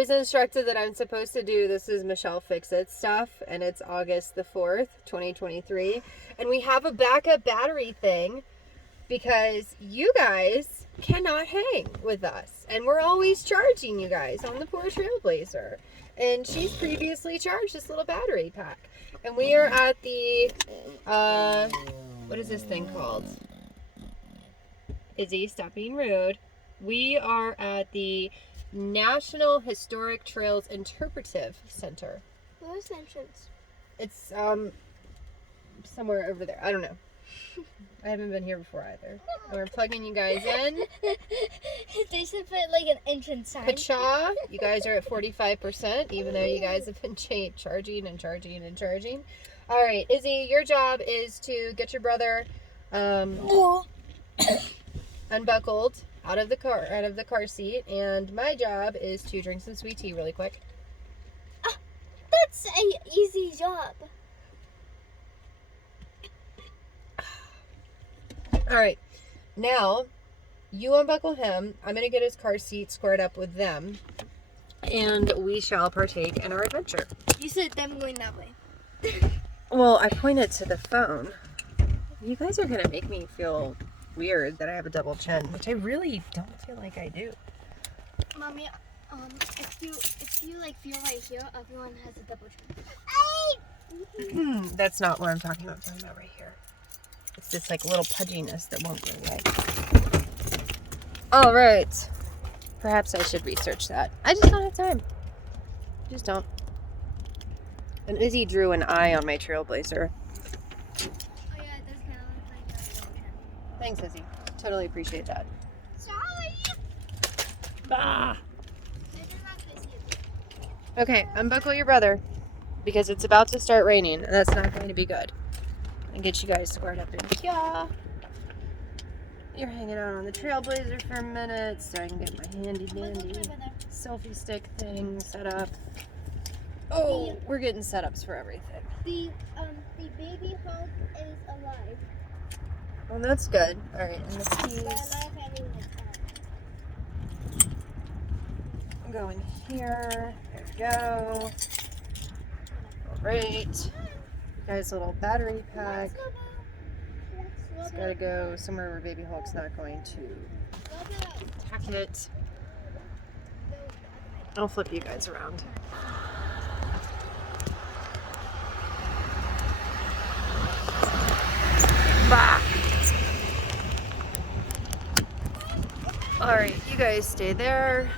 was instructed that I'm supposed to do This Is Michelle Fix-It stuff, and it's August the 4th, 2023. And we have a backup battery thing because you guys cannot hang with us. And we're always charging you guys on the poor Trailblazer. And she's previously charged this little battery pack. And we are at the, what is this thing called? Izzy, stop being rude. We are at the National Historic Trails Interpretive Center. Where's the entrance? It's somewhere over there. I don't know. I haven't been here before either. And we're plugging you guys in. They should put like an entrance sign. Pacha, you guys are at 45%, even though you guys have been charging and charging and charging. All right, Izzy, your job is to get your brother unbuckled out of the car seat, and my job is to drink some sweet tea really quick. That's an easy job. All right, now you unbuckle him. I'm gonna get his car seat squared up with them, and we shall partake in our adventure. You said them going that way. Well, I pointed to the phone. You guys are gonna make me feel weird that I have a double chin, which I really don't feel like I do. Mommy, if you like feel right here, everyone has a double chin. That's not what I'm talking about. I'm talking about right here. It's this like little pudginess that won't go away. All right. Perhaps I should research that. I just don't have time. Just don't. And Izzy drew an eye on my Trailblazer. Oh yeah, it does kind of look like a double chin. Thanks, Izzy. Totally appreciate that. Sorry. Ah. This is not kiss you. Okay, unbuckle your brother because it's about to start raining, and that's not going to be good. And get you guys squared up in here. You're hanging out on the Trailblazer for a minute so I can get my handy dandy selfie stick thing set up. Oh, we're getting setups for everything. The baby Hulk is alive. Well, that's good. All right, and the But I keys. love having it on. Go in here. There we go. All right. You guys, little battery pack. It's got to go somewhere where Baby Hulk's not going to attack it. I'll flip you guys around. Bah. All right, you guys stay there.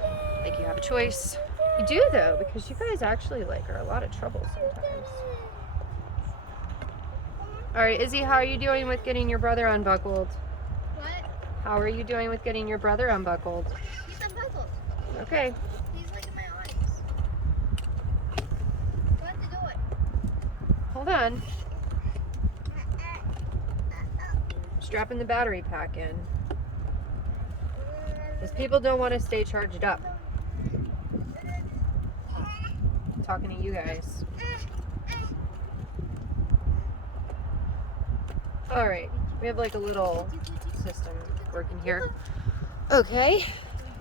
I think you have a choice. You do though, because you guys actually are a lot of trouble sometimes. All right, Izzy, how are you doing with getting your brother unbuckled? What? How are you doing with getting your brother unbuckled? He's unbuckled. Okay. He's like in my eyes. Go ahead to do it. Hold on. Strapping the battery pack in. Because people don't want to stay charged up. I'm talking to you guys. All right, we have like a little system working here. Okay,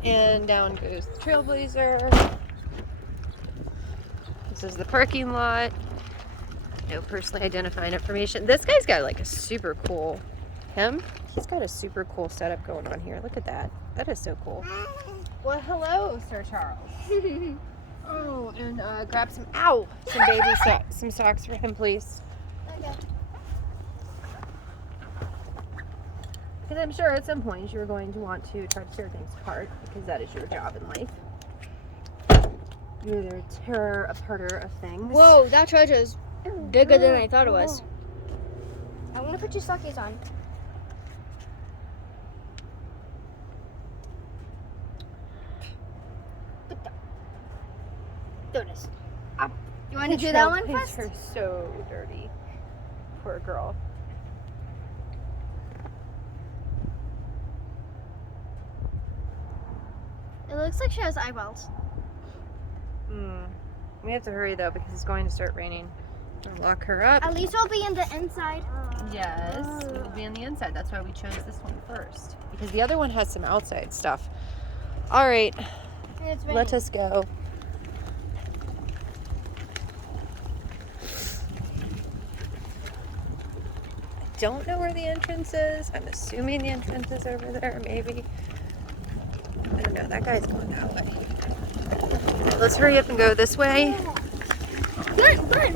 and down goes the Trailblazer. This is the parking lot. No personally identifying information. This guy's got like a super cool, he's got a super cool setup going on here. Look at that. That is so cool. Well, hello, Sir Charles. Oh, and grab some baby some socks for him, please. Okay. Because I'm sure at some point you're going to want to try to tear things apart, because that is your job in life. You're the tearer aparter of things. Whoa, that treasure's bigger than I thought it was. I want to put your stockies on. Do this. You want to do that one first? Are so dirty. Poor girl. It looks like she has eyeballs. We have to hurry though because it's going to start raining. I'll lock her up. At least we'll be in the inside. Yes, we will be on the inside. That's why we chose this one first. Because the other one has some outside stuff. All right. It's Let raining. us go. I don't know where the entrance is. I'm assuming the entrance is over there, maybe. I don't know. That guy's going that way. Let's hurry up and go this way. Run.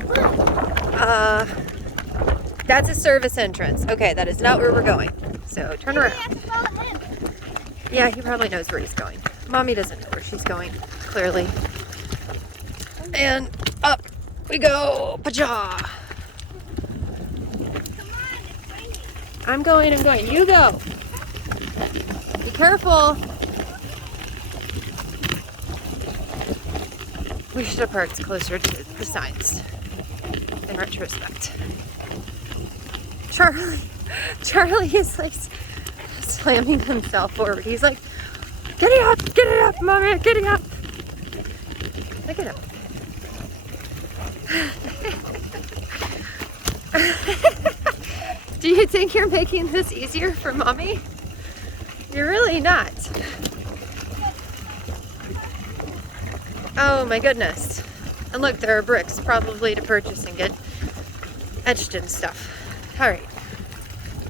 That's a service entrance. Okay, that is not where we're going. So turn You around. have to follow him. Yeah, he probably knows where he's going. Mommy doesn't know where she's going, clearly. And up we go. Paja. Come on, it's raining. I'm going. You go. Be careful. We should have parked closer to the signs in retrospect. Charlie is like slamming himself forward. He's like, get it up, mommy, get it up. Look at him. Do you think you're making this easier for mommy? You're really not. Oh my goodness. And look, there are bricks probably to purchase and get etched and stuff. All right,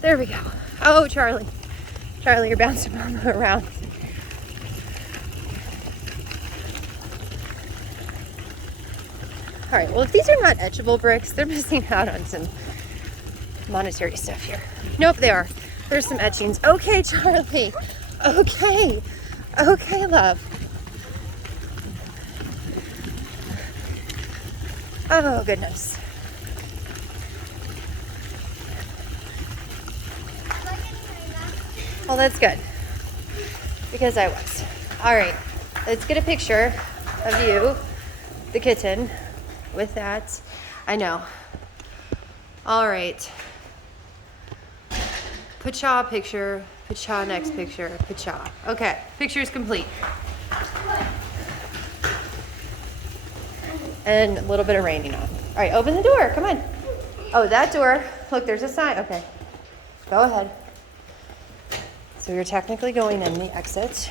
there we go. Oh, Charlie, you're bouncing mama around. All right, well, if these are not etchable bricks, they're missing out on some monetary stuff here. Nope, they are. There's some etchings. Okay, Charlie. Okay, love. Oh, goodness. Well, that's good. Because I was. All right, let's get a picture of you, the kitten, with that. I know. All right. Pacha picture, Pacha next picture, Pacha. Okay, picture's complete. And a little bit of raining on. All right, open the door, come on. Oh, that door, look, there's a sign. Okay, go ahead. So you're technically going in the exit.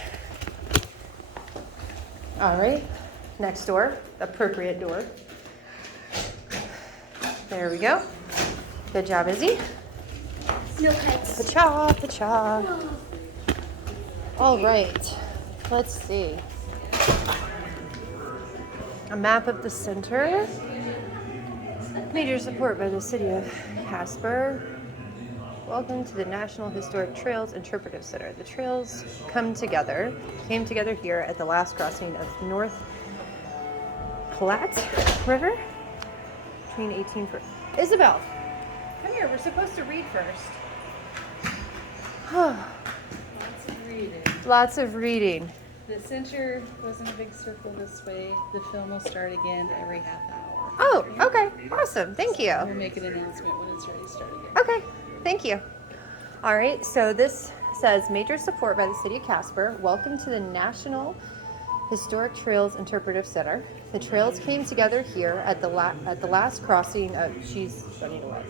All right, next door, appropriate door. There we go. Good job, Izzy. No pets. Pacha. All right, let's see. A map of the center. Major support by the city of Casper. Welcome to the National Historic Trails Interpretive Center. The trails came together here at the last crossing of North Platte River between 1840. Isabel, come here. We're supposed to read first. Lots of reading. The center goes in a big circle this way. The film will start again every half hour. Oh, okay. Awesome. Thank you. We'll make an announcement when it's ready to start again. Okay, thank you. All right, so this says major support by the city of Casper. Welcome to the National Historic Trails Interpretive Center. The trails came together here at the last crossing of. She's running away.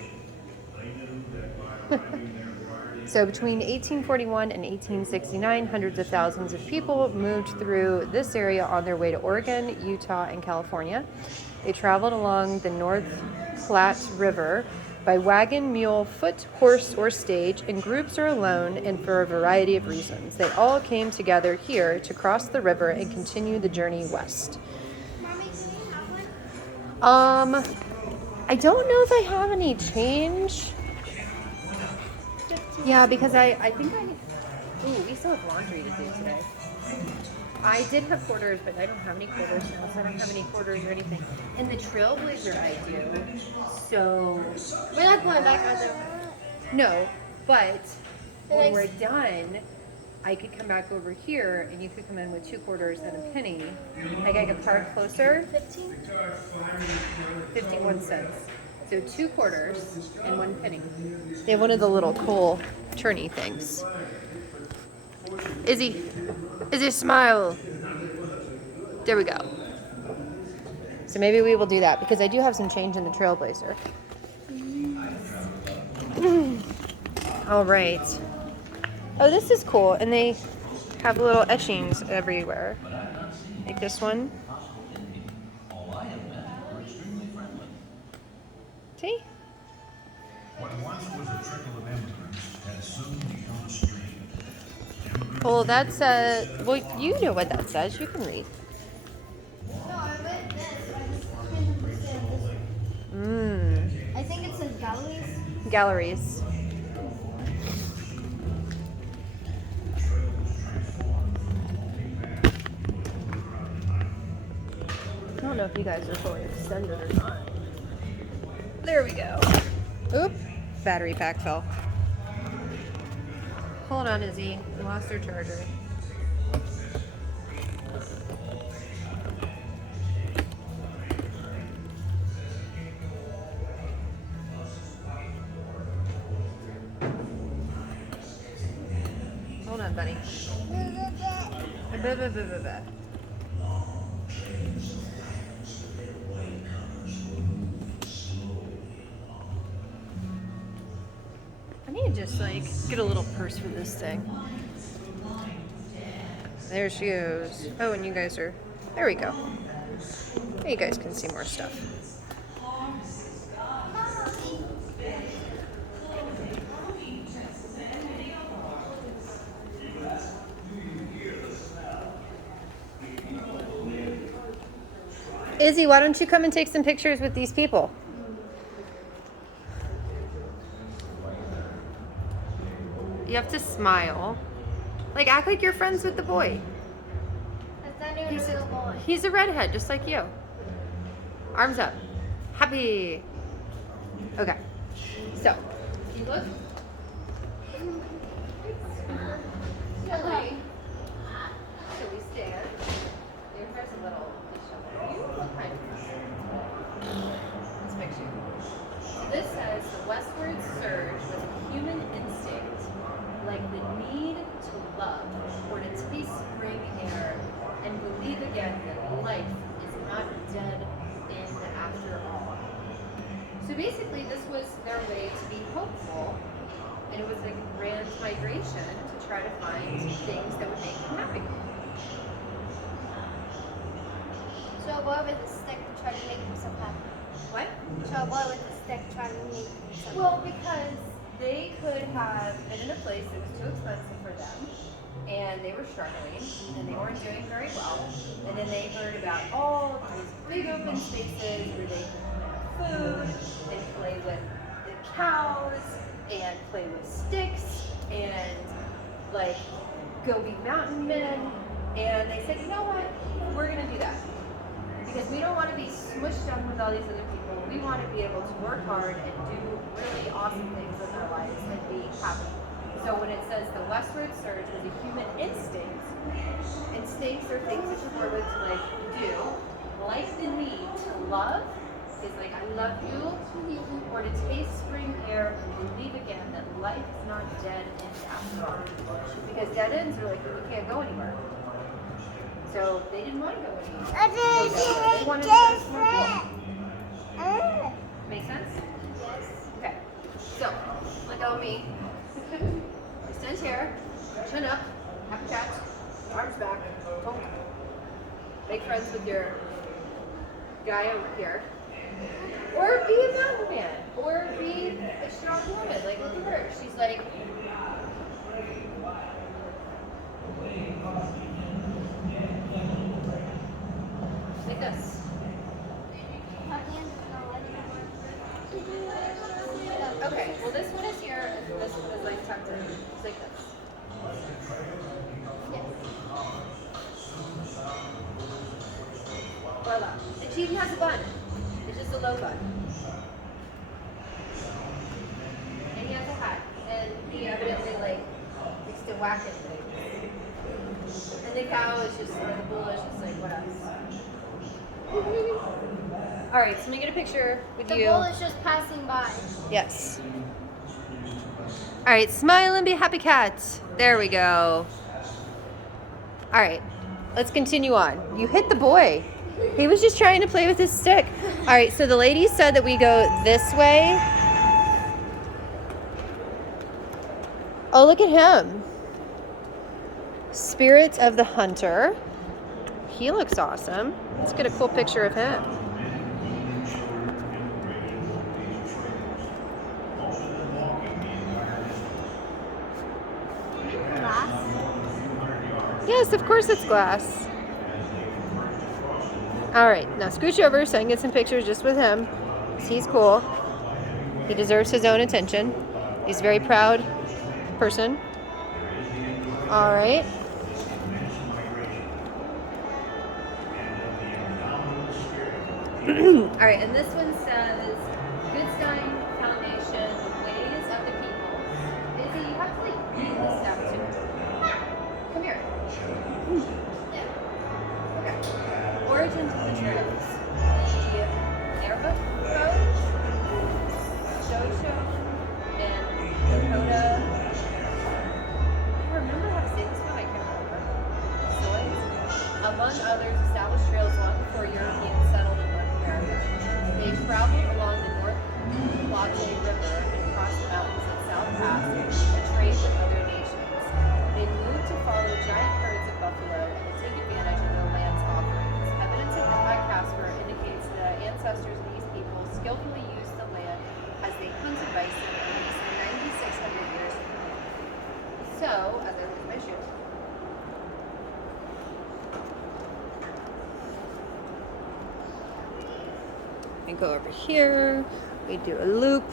So between 1841 and 1869, hundreds of thousands of people moved through this area on their way to Oregon, Utah, and California. They traveled along the North Platte River by wagon, mule, foot, horse, or stage, in groups or alone, and for a variety of reasons. They all came together here to cross the river and continue the journey west. Mommy, do you have one? I don't know if I have any change. Yeah, because I think we still have laundry to do today. I did have quarters, but I don't have any quarters now, so I don't have any quarters or anything. And the Trailblazer I do, so... We're not going back out there. No, but when Nice. we're done, I could come back over here, and you could come in with 2 quarters and a penny. Like I could park closer, 15? 51 cents. So 2 quarters and 1 penny. They have one of the little cool turny things. Izzy, smile. There we go. So maybe we will do that because I do have some change in the Trailblazer. All right. Oh, this is cool. And they have little etchings everywhere. Like this one. See? What once was a trickle of immigrants has soon become a stream. Well, that says, well, you know what that says. You can read. No, I read this. I just couldn't understand this. Mmm. I think it says galleries. Galleries. I don't know if you guys are fully extended or not. There we go. Oop. Battery pack fell. Hold on, Izzy. We lost our charger. Hold on, buddy. I need to just like get a little purse for this thing. There she goes. Oh, and you guys are. There we go. You guys can see more stuff. Izzy, why don't you come and take some pictures with these people? You have to smile. Like, act like you're friends with the boy. That's not even a real boy. He's a redhead, just like you. Arms up. Happy. Okay. So, you look. Silly. Silly stand. Your hair's a little disheveled. You look kind of nice. Let's fix you. So this says the westward surge was a human instinct, like the need to love or to taste spring air and believe again that life is not dead in after all. So basically this was their way to be hopeful, and it was like a grand migration to try to find things that would make them happy. So a boy with a stick tried to make himself happy. What? So a boy with a stick tried to make himself Well, because they could have been in a place that was too expensive for them, and they were struggling, and they weren't doing very well, and then they heard about all these big open spaces where they could plant food, and play with the cows, and play with sticks, and like go be mountain men, and they said, you know what, we're gonna do that. Because we don't want to be smushed down with all these other people. We want to be able to work hard and do really awesome things with our lives and be happy. So when it says the westward surge was a human instinct, instincts are things that you're born with to like do, like the need to love is like I love you, or to taste spring air and believe again that life is not dead end after all. Because dead ends are like you can't go anywhere. So they didn't want to go anywhere. They wanted to go somewhere cool. Make sense? Yes. Okay. So, look at me. Extend here. Chin up. Happy cat. Arms back. Don't make friends with your guy over here. Or be a mountain man. Or be a strong woman. Like, look at her. She's like... like this. My hand is not letting me work. Okay, well this one is here, and this one is like tucked in. It's like this. Yes. Voila. And she even has a bun. It's just a low bun. And he has a hat. And he evidently like likes to whack at things. And the cow is just, or the bull is just like, what else? Alright, so let me get a picture with The you. bull is just passing by. Yes. All right, smile and be happy cats. There we go. All right, let's continue on. You hit the boy. He was just trying to play with his stick. All right, so the lady said that we go this way. Oh, look at him. Spirit of the hunter. he looks awesome. Let's get a cool picture of him. Glass. Yes, of course it's glass. All right, now scooch over so I can get some pictures just with him. 'Cause he's cool. He deserves his own attention. He's a very proud person. All right. All right, and this one says, Goodstein Foundation, The Ways of the People. Izzy, you have to like read this stuff too. Come here. Yeah. Okay. Origins of the troops. The Arab Code, Shosho, and Dakota. I remember how to say this one, I can't remember. Soys, among others, established trails long before Europeans settled in North America. They traveled along the North Platte River and crossed the mountains at South Pass and trade with other nations. They moved to follow giant herds of buffalo and to take advantage of the land's offerings. Evidence of the high Casper indicates that ancestors of these people skillfully used the land as they hunted bison at least 9,600 years ago. So, as I lose my shoe, we go over here, we do a loop.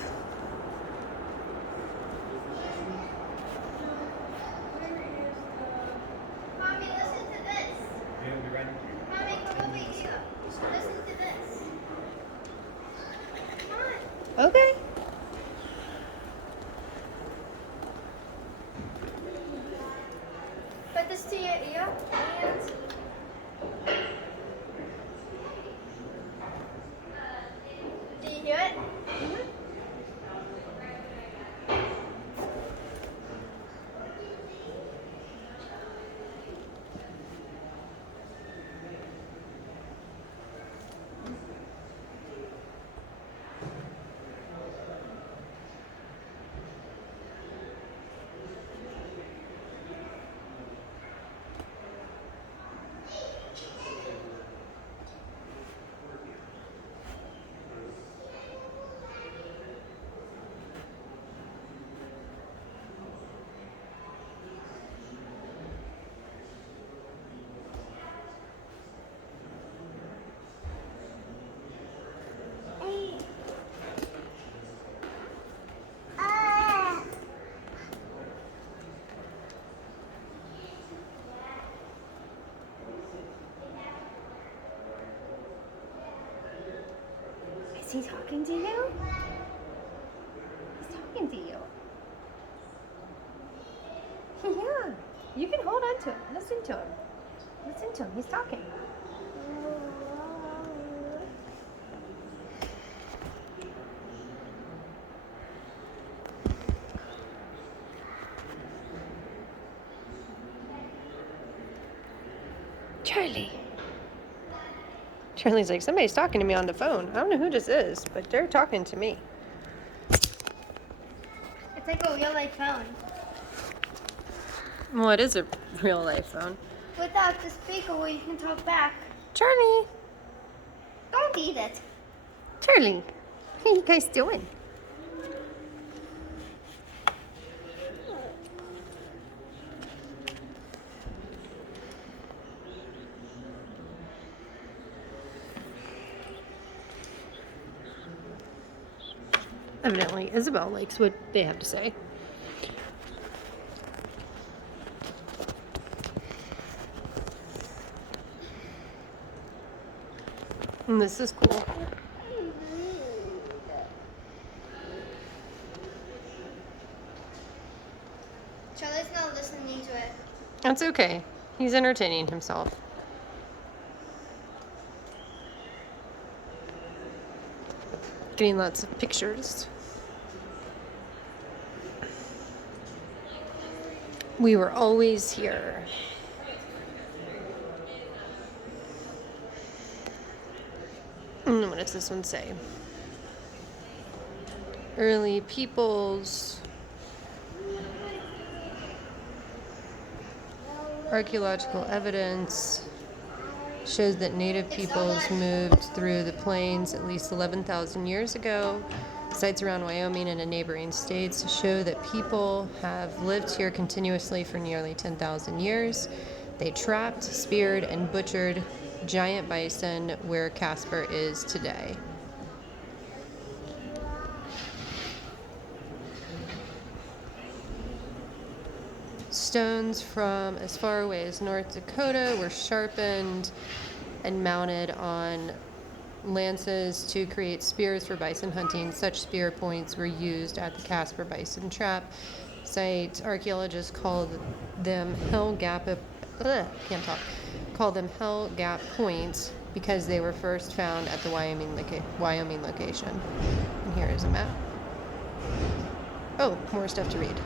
Mommy, listen to this. Mommy, come over here. Listen to this. Come on. Okay. Put this to your ear and do you hear it? Is he talking to you? He's talking to you. Yeah. You can hold on to him. Listen to him. Listen to him. He's talking. Charlie. Charlie's like, somebody's talking to me on the phone. I don't know who this is, but they're talking to me. It's like a real life phone. Well, it is a real life phone. Without the speaker where you can talk back. Charlie. Don't eat it. Charlie. What are you guys doing? Evidently, Isabel likes what they have to say. And this is cool. Charlie's not listening to it. That's okay. He's entertaining himself. Getting lots of pictures. We were always here. What does this one say? Early peoples. Archaeological evidence. shows that native peoples moved through the plains at least 11,000 years ago. Sites around Wyoming and in neighboring states show that people have lived here continuously for nearly 10,000 years. They trapped, speared, and butchered giant bison where Casper is today. Stones from as far away as North Dakota were sharpened and mounted on lances to create spears for bison hunting. Such spear points were used at the Casper bison trap site. Archaeologists call them Hell Gap points because they were first found at the Wyoming location. And here is a map. Oh, more stuff to read.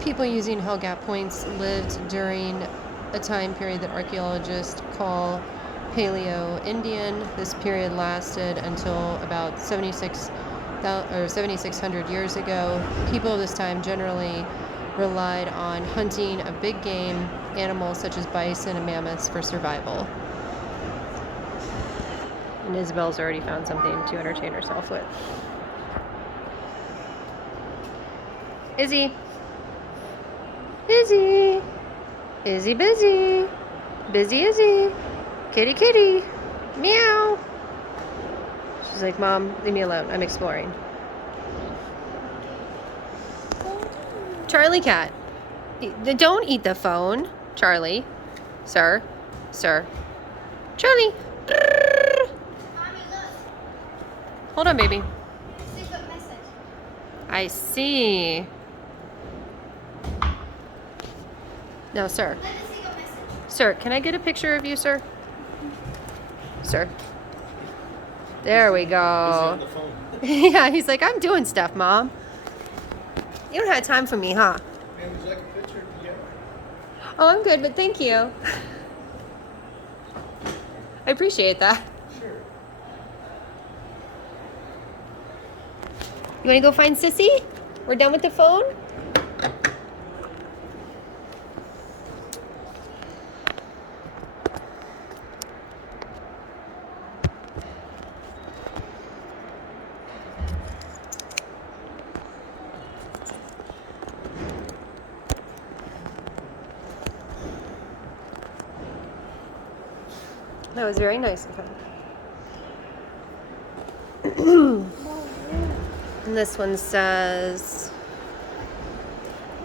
People using Hell Gap points lived during a time period that archaeologists call Paleo-Indian. This period lasted until about 7,600 years ago. People of this time generally relied on hunting of big game animals such as bison and mammoths for survival. And Isabel's already found something to entertain herself with. Izzy. Izzy. Izzy busy. Busy Izzy. Kitty kitty. Meow. She's like, Mom, leave me alone. I'm exploring. Charlie cat. Don't eat the phone. Charlie. Sir. Sir. Charlie. Mommy, look. Hold on, baby. Secret message. I see. Now, sir. Let the secret message. Sir, can I get a picture of you, sir? Sir. There we go. Yeah, he's like, I'm doing stuff, Mom. You don't have time for me, huh? Man, would you like a picture together? Oh, I'm good, but thank you. I appreciate that. Sure. You want to go find Sissy? We're done with the phone? That was very nice of him. And this one says,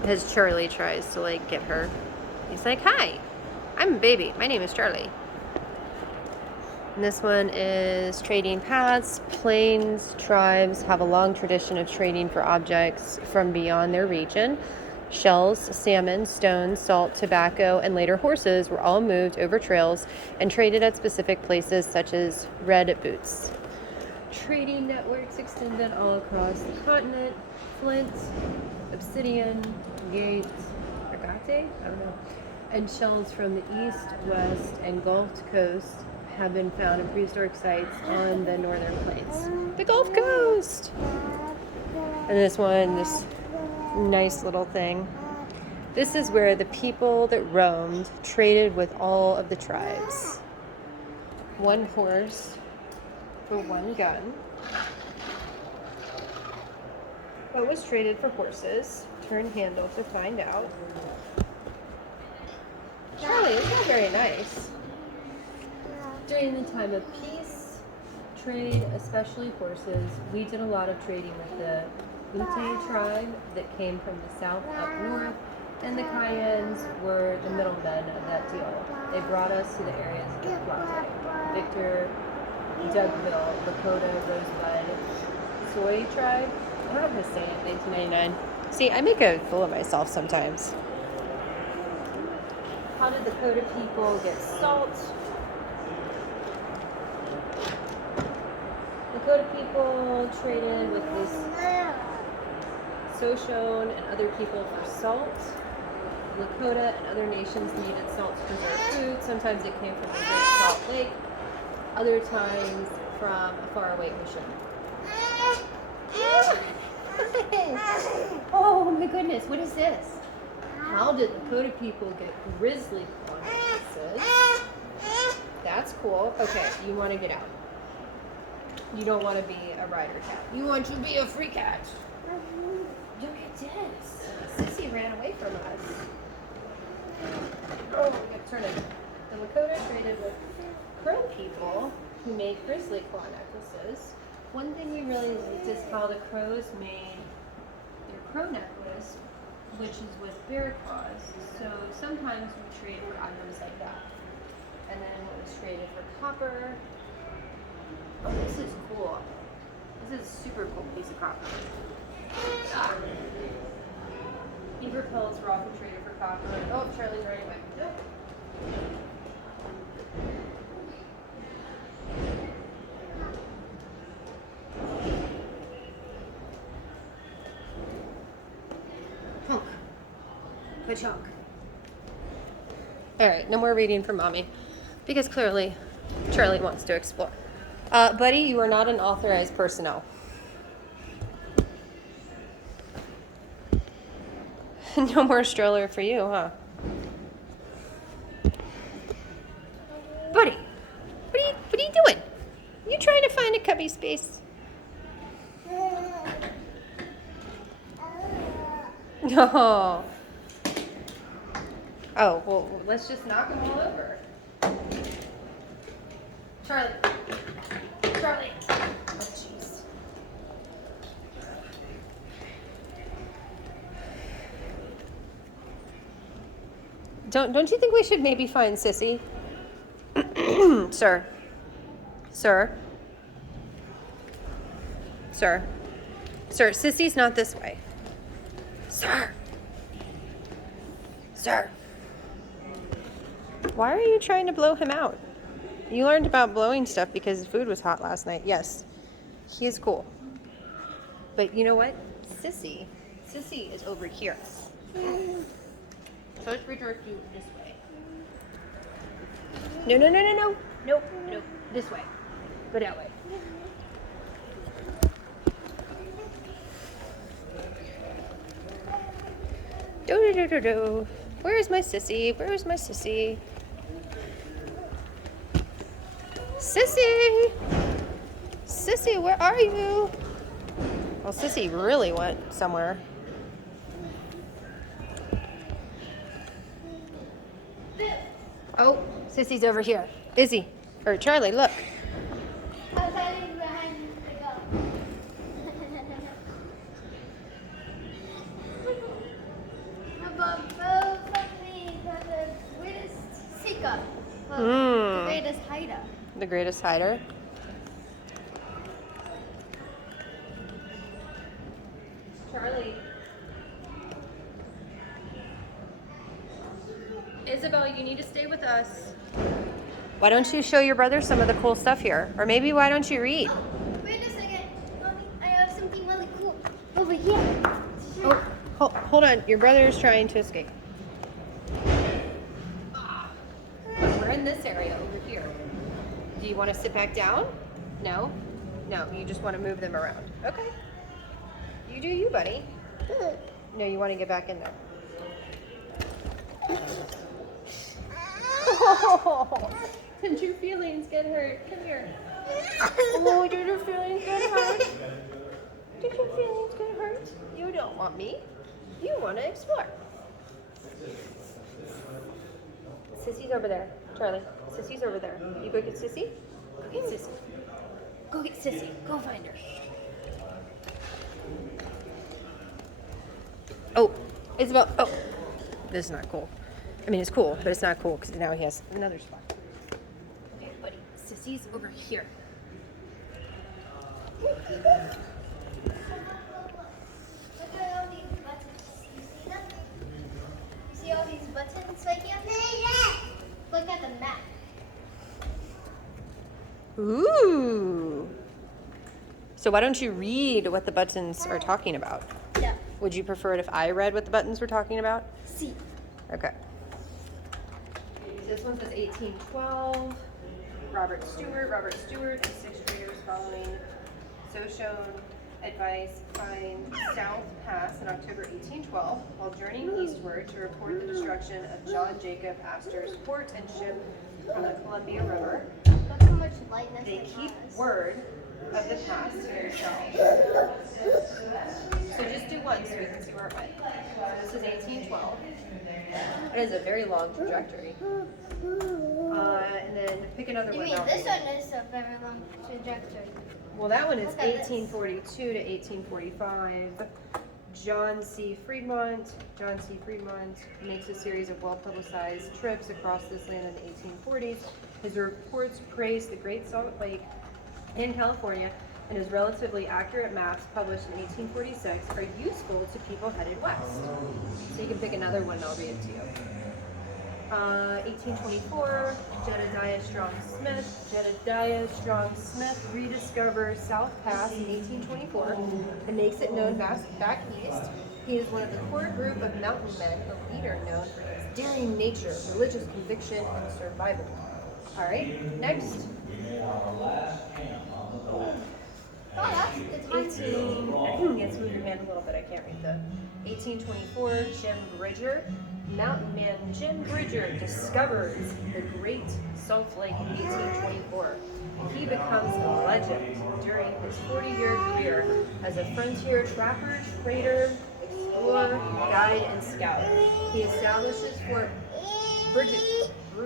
as Charlie tries to like get her, he's like, hi, I'm a baby. My name is Charlie. And this one is trading paths. Plains tribes have a long tradition of trading for objects from beyond their region. Shells, salmon, stones, salt, tobacco, and later horses were all moved over trails and traded at specific places such as Red Boots. Trading networks extended all across the continent. Flint, obsidian, agate, I don't know, and shells from the east, west, and Gulf Coast have been found in prehistoric sites on the northern plains. The Gulf Coast! And this one, this nice little thing. This is where the people that roamed traded with all of the tribes. One horse for one gun. What was traded for horses? Turn handle to find out. Charlie, it's not very nice. During the time of peace, trade, especially horses, we did a lot of trading with the Ute tribe that came from the south up north, and the Cayennes were the middlemen of that deal. They brought us to the areas of Platte, Victor, Dougville, Lakota, Rosebud, Soy tribe. I don't know how to say it, 1999. See, I make a fool of myself sometimes. How did the Lakota people get salt? Lakota people traded with this Shoshone and other people for salt. Lakota and other nations needed salt to preserve food. Sometimes it came from the Great Salt Lake, other times from a faraway ocean. Oh my goodness, what is this? How did Lakota people get grizzly points? horses. That's cool. Okay, you want to get out. You don't want to be a rider cat. You want to be a free cat. Look at this. Sissy ran away from us. Oh, we got to turn it. The Lakota traded with Crow people who made grizzly claw necklaces. One thing we really liked is how the Crows made their crow necklace, which is with bear claws. So sometimes we trade for items like that. And then it was traded for copper. Oh, this is cool. This is a super cool piece of copper. Ah. Beaver pellets were often traded for copper. Oh, Charlie's right away. Nope. Honk. Ka-chunk. Alright, no more reading from Mommy. Because clearly, Charlie wants to explore. Buddy, you are not an authorized personnel. No more stroller for you, huh? Buddy, what are you doing? You trying to find a cubby space? No. Oh, well, let's just knock them all over. Charlie. Oh, jeez. Don't you think we should maybe find Sissy? Sir. Sir, Sissy's not this way. Sir. Why are you trying to blow him out? You learned about blowing stuff because his food was hot last night. Yes, he is cool. But you know what? Sissy is over here. So let's redirect you this way. No. Nope. This way. Go that way. Do. Where's my Sissy? Sissy, where are you? Well, Sissy really went somewhere. Oh, Sissy's over here. Izzy, or Charlie, look. I was hiding behind the girl. The greatest seeker. The greatest hider. The greatest hider. Charlie. Isabel, you need to stay with us. Why don't you show your brother some of the cool stuff here? Or maybe why don't you read? Oh, wait a second. Mommy, I have something really cool over here. Oh, hold on. Your brother is trying to escape. We're in this area over here. Do you want to sit back down? No, you just want to move them around. Okay. You do you, buddy. No, you want to get back in there. Oh, did your feelings get hurt? Come here. Oh, did your feelings get hurt? Did your feelings get hurt? You don't want me. You want to explore. Sissy's over there. Charlie, Sissy's over there. You go get Sissy? Go get Sissy. Go get Sissy. Go find her. Oh, Isabel. Oh, this is not cool. I mean, it's cool, but it's not cool because now he has another spot. Okay, buddy. Sissy's over here. Look at all these buttons. You see them? You see all these buttons right here? Look at the map. Ooh. So why don't you read what the buttons are talking about? Yeah. Would you prefer it if I read what the buttons were talking about? See. Okay. So this one says 1812. Robert Stewart, the sixth graders following. So shown advice, find South Pass in October 1812 while journeying eastward to report the destruction of John Jacob Astor's fort and ship on the Columbia River. Look how much lightness They it keep has. word of the past to themselves. So just do one so we can see where it went. So this is 1812. It is a very long trajectory. And then pick another You one. mean I'll this read it. one is a very long trajectory. Well, that one is Look at this. 1842 to 1845. John C. Fremont makes a series of well-publicized trips across this land in the 1840s. His reports praise the Great Salt Lake in California, and his relatively accurate maps published in 1846 are useful to people headed west. So you can pick another one and I'll read it to you. 1824, Jedediah Strong Smith rediscovers South Pass in 1824 and makes it known back east. He is one of the core group of mountain men, a leader known for his daring nature, religious conviction, and survival. All right, next. Oh, that's the time. 18, yes, move your hand a little bit, I can't read the. 1824, Jim Bridger. Mountain man Jim Bridger discovers the Great Salt Lake in 1824. He becomes a legend during his 40-year career as a frontier trapper, trader, explorer, guide, and scout. He establishes Fort Bridger in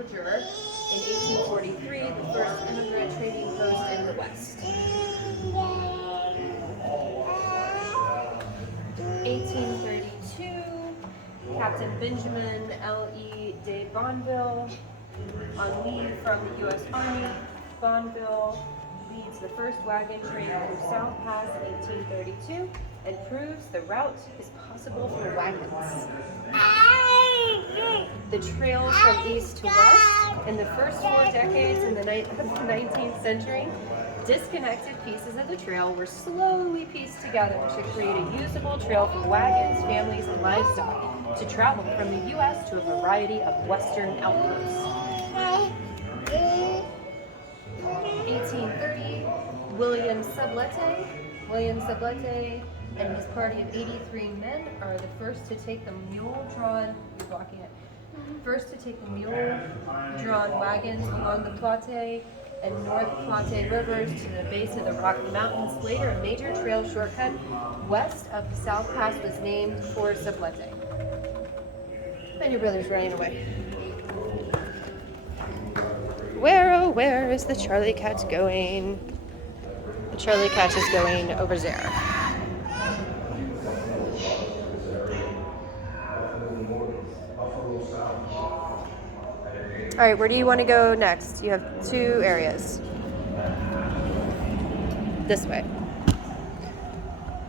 1843, the first immigrant trading post in the West. 1832, Captain Benjamin L.E. de Bonneville, on leave from the U.S. Army. Bonneville leads the first wagon train through South Pass in 1832 and proves the route is possible for wagons. The trail from east to west in the first 4 decades in the 19th century, disconnected pieces of the trail were slowly pieced together to create a usable trail for wagons, families, and livestock to travel from the U.S. to a variety of western outposts. 1830, William Sublette and his party of 83 men are the first to take the mule-drawn wagons along the Platte and North Platte rivers to the base of the Rocky Mountains. Later, a major trail shortcut west of the South Pass was named for Sublette. And your brother's running away. Where, oh, where is the Charlie Cat going? The Charlie Cat is going over there. All right, where do you want to go next? You have 2 areas. This way.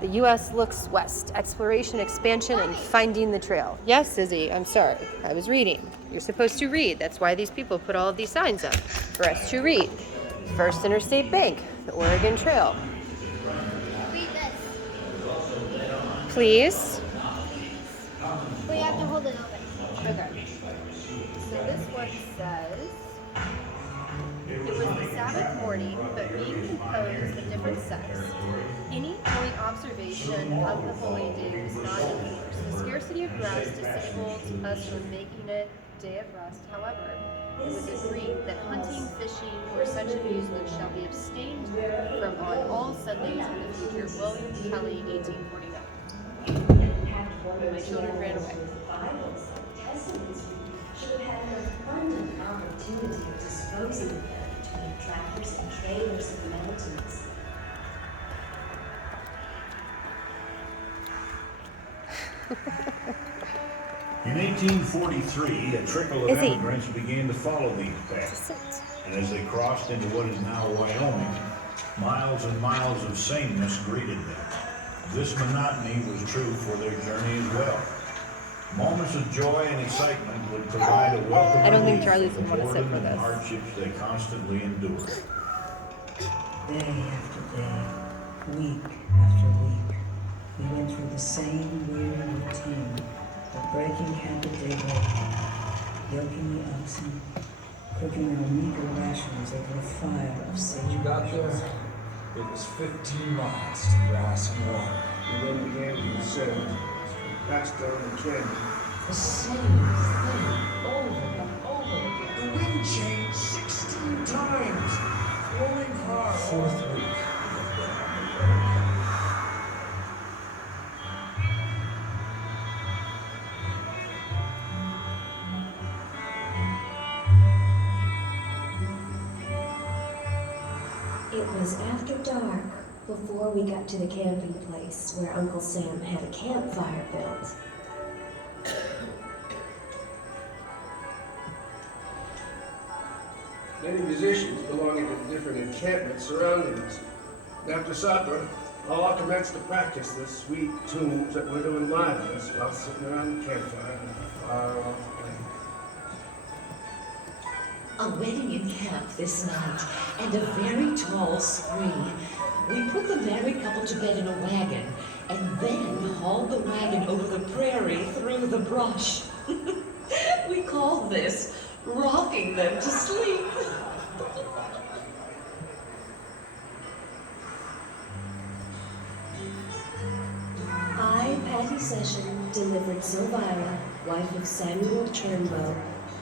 The U.S. looks west. Exploration, expansion, and finding the trail. Yes, Izzy, I'm sorry. I was reading. You're supposed to read. That's why these people put all of these signs up, for us to read. First Interstate Bank, the Oregon Trail. Read this. Please. We have to hold it open. Okay. So this one says, it was the Sabbath morning, but being composed of different sects. Any joint observation of the holy day was not enforced. The scarcity of grass disabled us from making it day of rest. However, it was agreed that hunting, fishing, or such amusements shall be abstained from on all Sundays in the future. William Kelly, 1849. My children ran away. Should have an abundant opportunity of disposing of them between trappers and traders of the mountains. In 1843, a trickle of Izzy. immigrants began to follow these paths. And as they crossed into what is now Wyoming, miles and miles of sameness greeted them. This monotony was true for their journey as well. Moments of joy and excitement would provide a welcome I don't think relief Charlie's from gonna the wanna sit boredom for and this. hardships they constantly endured. Day after day, week after week, we went through the same weary routine of breaking camp at daybreak, yoking the oxen, cooking our meager rations over a fire of sage When you got there, branches. it was 15 miles to grass and water. And then again, you said That's down the canyon. The same thing over and over again. The wind changed 16 times. Rolling hard. Fourth week. It was after dark before we got to the camping place where Uncle Sam had a campfire built. Many musicians belonging to different encampments surrounding us. And after supper, all commenced to practice the sweet tunes that were to enliven us while sitting around the campfire in a far-off land. A wedding in camp this night, and a very tall screen. We put the married couple to bed in a wagon, and then hauled the wagon over the prairie through the brush. We called this rocking them to sleep. I, Patty Session, delivered Sylvira, wife of Samuel Turnbow,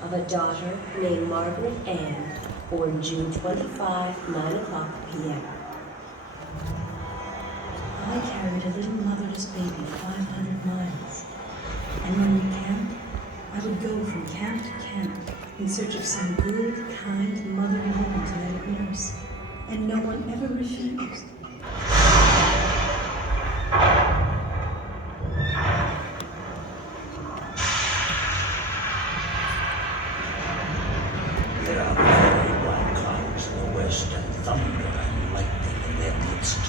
of a daughter named Margaret Ann, born June 25, 9 o'clock p.m. I carried a little motherless baby 500 miles. And when we camped, I would go from camp to camp in search of some good, kind mother woman to let it nurse. And no one ever refused. There are very black clouds in the west and thunder and lightning in their midst.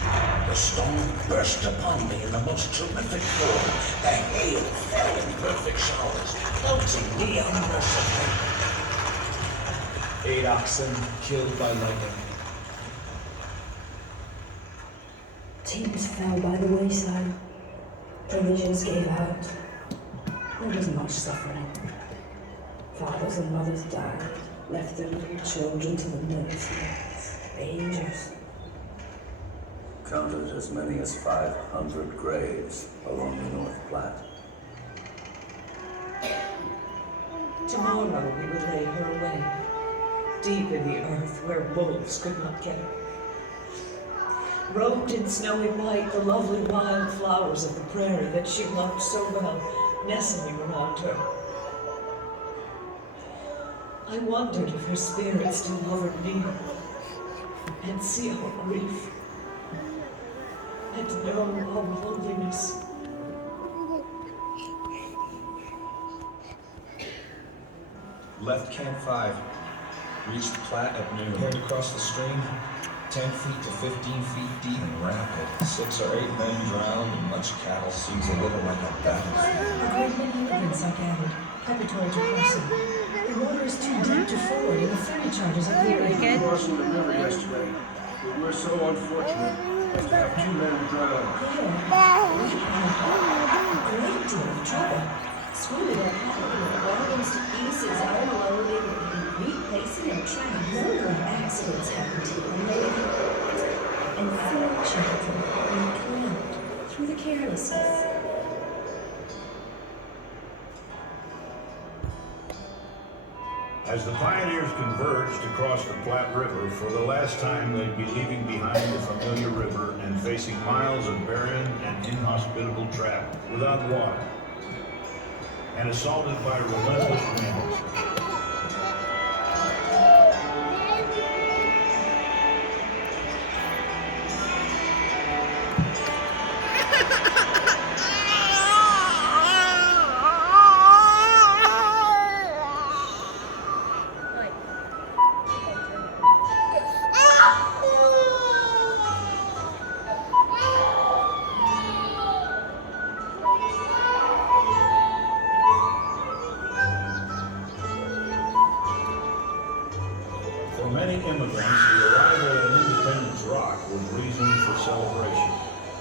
The storm burst upon me in the most terrific form. The hail fell in perfect showers, pelting me unmercifully. 8 oxen killed by lightning. Teams fell by the wayside. Provisions gave out. There was much suffering. Fathers and mothers died, left their little children to the military. Strangers. Counted as many as 500 graves along the North Platte. Tomorrow we will lay her away, deep in the earth where wolves could not get her. Robed in snowy white, the lovely wild flowers of the prairie that she loved so well, nestling around her. I wondered if her spirit still hovered near, and see our grief, and know our loneliness. Left Camp 5. Reached the Platte at noon. Head across the stream, 10 feet to 15 feet deep and rapid. 6 or 8 men drowned and much cattle. Seems a little like a battlefield. A great many immigrants I gathered, preparatory to crossing. The water is too deep to ford, and the ferry charges are very We crossed the river yesterday, but we're so unfortunate as to have 2 men drown. Here, we had a great deal of trouble. Swimming or paddling our wagons to pieces, unloading, replacing and trying. Number of accidents happened to the lady, and 4 children were killed through the carelessness. As the pioneers converged across the Platte River, for the last time they'd be leaving behind the familiar river and facing miles of barren and inhospitable track without water and assaulted by relentless winds. For many immigrants, the arrival in Independence Rock was reason for celebration.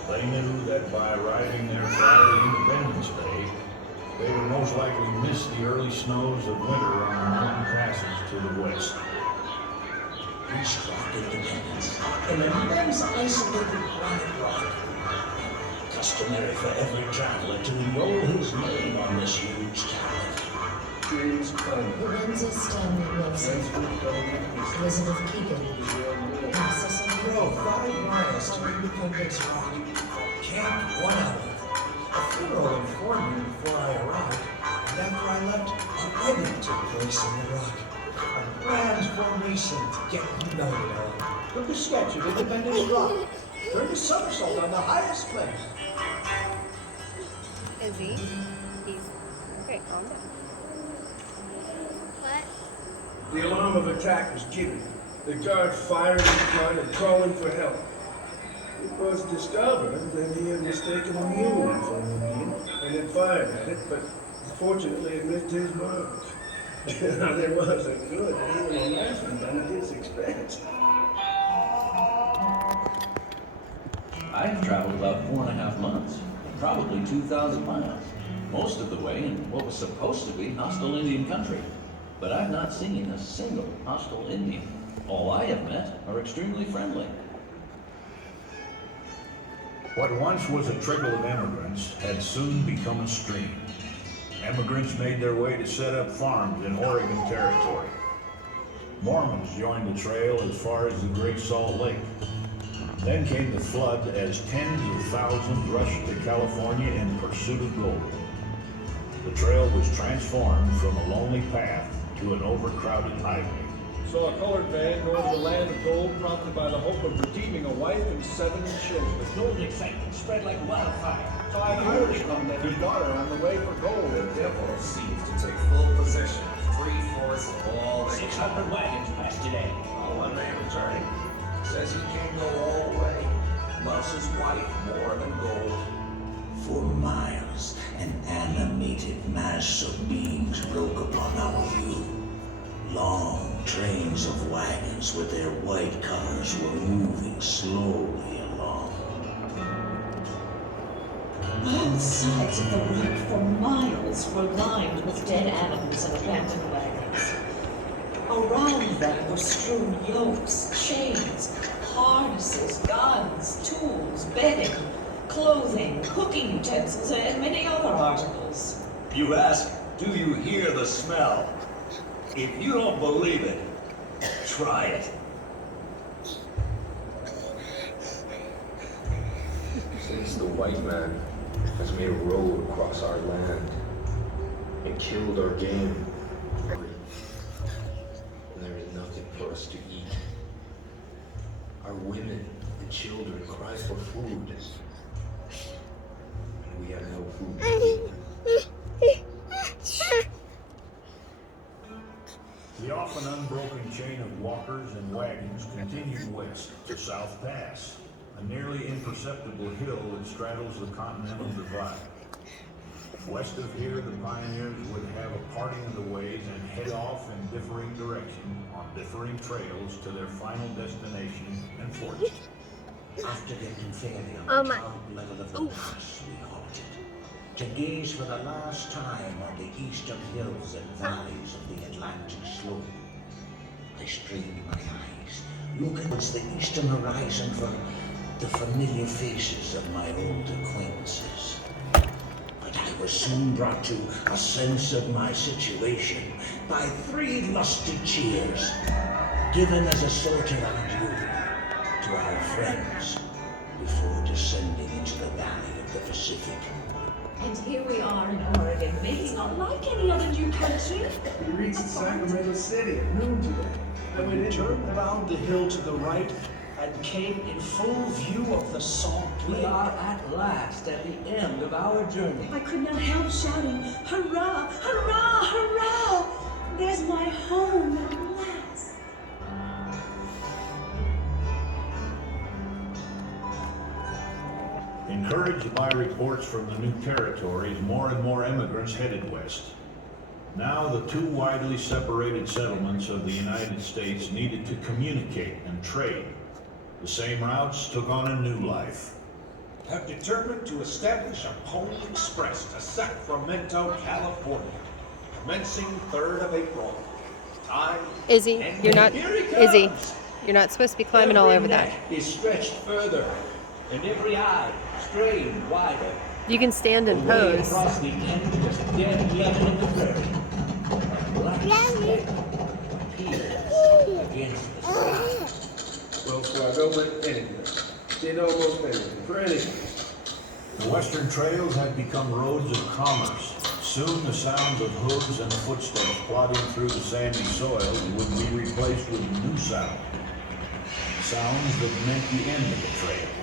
They knew that by arriving there prior to Independence Day, they would most likely miss the early snows of winter on the mountain passes to the west. We struck Independence in an immense isolated planet rock. The customary for every traveler to enroll his name on this huge tablet. James Conner. Lorenzo Stanley Wilson. Elizabeth Keegan. Cecil Bro, 5 miles to Independence Rock. Camp 1 hour. A funeral informed me before I arrived, and after I left, a wedding took place in the rock. A grand formation to get you know it all. Took a sketch of Independence Rock. Turned a somersault on the highest place. Izzy, he's okay. Calm down. What? The alarm of attack was given. The guard fired his gun and calling for help. It was discovered that he had mistaken a mule for an Indian and had fired at it, but fortunately it missed his mark. Now there was a good deal of laughing done at his expense. I have traveled about 4.5 months, probably 2,000 miles, most of the way in what was supposed to be hostile Indian country. But I've not seen a single hostile Indian. All I have met are extremely friendly. What once was a trickle of immigrants had soon become a stream. Immigrants made their way to set up farms in Oregon Territory. Mormons joined the trail as far as the Great Salt Lake. Then came the flood as tens of thousands rushed to California in pursuit of gold. The trail was transformed from a lonely path to an overcrowded highway. Saw a colored man going to the land of gold, prompted by the hope of redeeming a wife and 7 children. The gold excitement spread like wildfire. Saw an Irishman and his daughter on the way for gold. The devil seems to take full possession of 3/4 of all the 600 wagons passed today. One man returning. Says he can't go all the way. Loves his wife more than gold. For miles, an animated mass of beings broke upon our view. Long trains of wagons with their white covers were moving slowly along. Both sides of the rock for miles were lined with dead animals and abandoned wagons. Around them were strewn yokes, chains, harnesses, guns, tools, bedding, clothing, cooking utensils, and many other articles. You ask, do you hear the smell? If you don't believe it, try it. Since the white man has made a road across our land and killed our game, and there is nothing for us to eat. Our women and children cry for food, and we have no food to eat. The often unbroken chain of walkers and wagons continued west to South Pass, a nearly imperceptible hill that straddles the Continental Divide. West of here, the pioneers would have a parting of the ways and head off in differing directions on differing trails to their final destination and fortune. After getting fairly Oh on the my- top level of the pass, we halted to gaze for the last time on the eastern hills and valleys of the Atlantic slope. I strained my eyes, looking towards the eastern horizon for the familiar faces of my old acquaintances. But I was soon brought to a sense of my situation by 3 lusty cheers, given as a sort of adieu to our friends before descending into the valley of the Pacific. And here we are in Oregon, making unlike any other new country. We reached Sacramento City at noon today. And we turned down the hill to the right and came in full view of the Salt Lake. We are at last at the end of our journey. I could not help shouting, hurrah, hurrah, hurrah! There's my home at last. Encouraged by reports from the new territories, more and more immigrants headed west. Now the 2 widely separated settlements of the United States needed to communicate and trade. The same routes took on a new life. Have determined to establish a Pony Express to Sacramento, California, commencing 3rd of April. Time. Izzy, and you're not. here he Izzy, comes. you're not supposed to be climbing all over that. Every neck is stretched further, and every eye strained wider. You can stand and Away pose. across the end, just dead level of the prairie. A black speck appears against the sky. Well, so I go with anything. Did almost anything. For anything. The western trails had become roads of commerce. Soon the sounds of hooves and footsteps plodding through the sandy soil would be replaced with new sounds. Sounds that meant the end of the trails.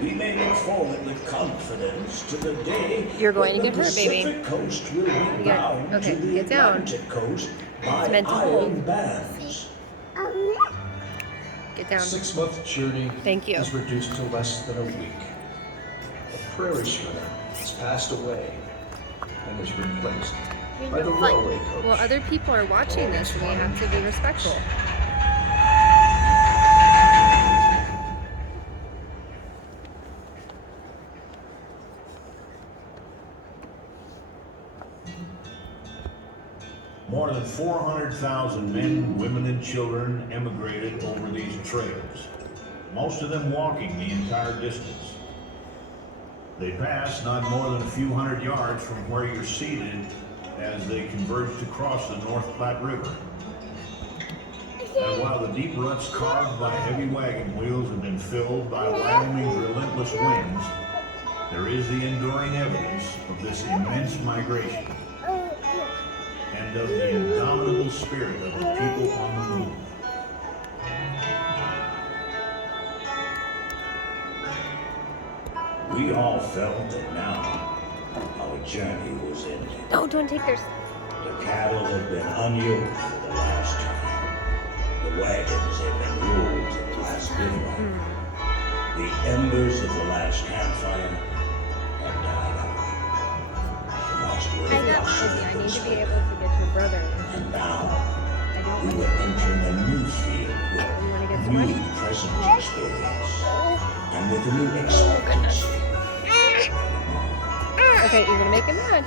We may look forward with confidence to the day You're going to when get the hurt, baby. Pacific coast will be You got- bound okay, to the get down. Atlantic coast by meant to iron hold. bands. Get down. 6-month journey Thank you. is reduced to less than a week. A prairie schooner has passed away and is replaced by the railway coach. Well, other people are watching this and we have to be respectful. More than 400,000 men, women, and children emigrated over these trails, most of them walking the entire distance. They pass not more than a few hundred yards from where you're seated as they converge to cross the North Platte River. And while the deep ruts carved by heavy wagon wheels have been filled by Wyoming's relentless winds, there is the enduring evidence of this immense migration and of the indomitable spirit of the people on the move. We all felt that now our journey was ended. No, don't take their... The cattle had been unyoked for the last time. The wagons had been rolled to the last bivouac. The embers of the last campfire had died out. The last word I of got our busy. I ship need was to be spoken. able to get your brother. And now I don't we want were entering a new field You wanna get with some new money? present experience and with a new expectancy. Okay, you're gonna make him mad.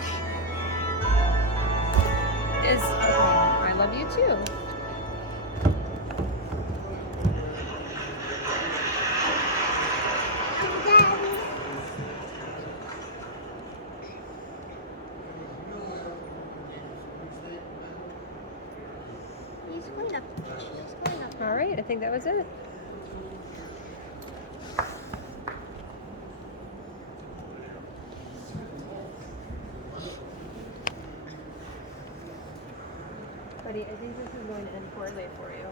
Is I love you too. He's clean up. He's clean up. All right, I think that was it. Buddy, I think this is going to end poorly for you.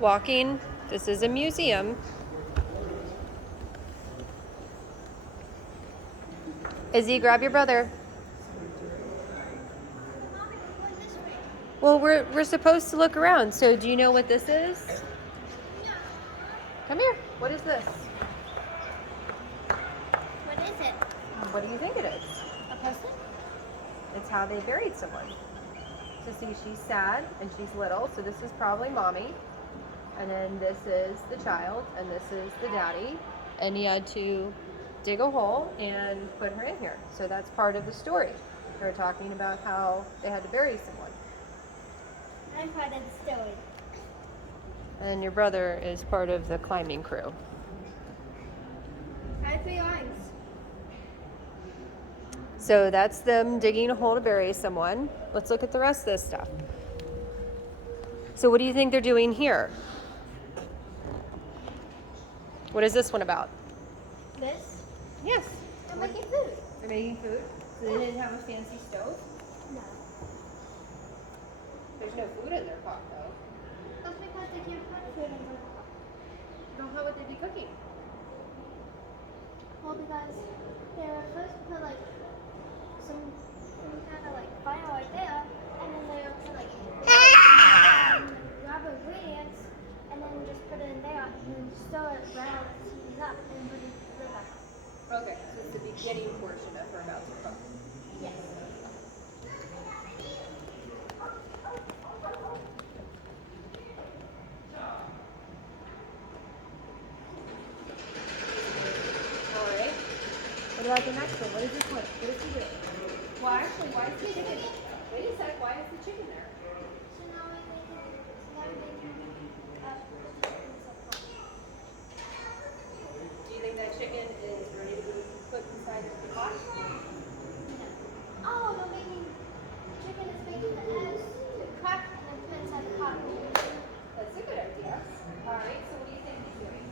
Walking, this is a museum. Izzy, grab your brother. Well, we're supposed to look around. So do you know what this is? Come here. What is this? What is it? What do you think it is? A person? It's how they buried someone. So see, she's sad and she's little, so this is probably mommy. And then this is the child, and this is the daddy. And he had to dig a hole and put her in here. So that's part of the story. They're talking about how they had to bury someone. I'm part of the story. And your brother is part of the climbing crew. I have 3 arms. So that's them digging a hole to bury someone. Let's look at the rest of this stuff. So what do you think they're doing here? What is this one about? This? Yes. I'm making food. They're making food. So they didn't have a fancy stove? No. There's no food in their pot though. That's because they can't put food in the pot. Then how would they be cooking? Well, because they were supposed to put like some kind of like fire right there, and then they were to like grab ingredients and then just put it in there and then stir it around, heat it up, and put it in the back. Okay, so it's the beginning portion of her about to cook. Yes. What about the next one? What is this one? What is he doing? Well, actually, why is the chicken? Wait a sec. Why is the chicken there? So now we're making Do you think that chicken is ready to be put inside the pot? Oh, they're making chicken is making the eggs to crack and then put inside the pot. That's a good idea. All right. So what do you think he's doing?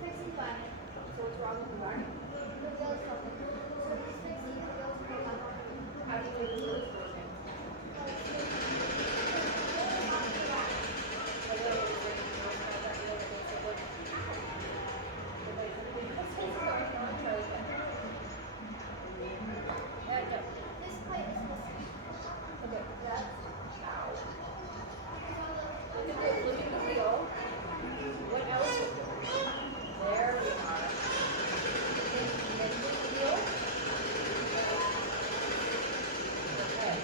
Fixing the wagon. So what's wrong with the wagon? The wheels broken. So he's fixing the wheels broken. How do you think the wheels broken? This plate is missing. Okay. Look at the wheel. What else is there? There we are. And look at the wheel. Okay.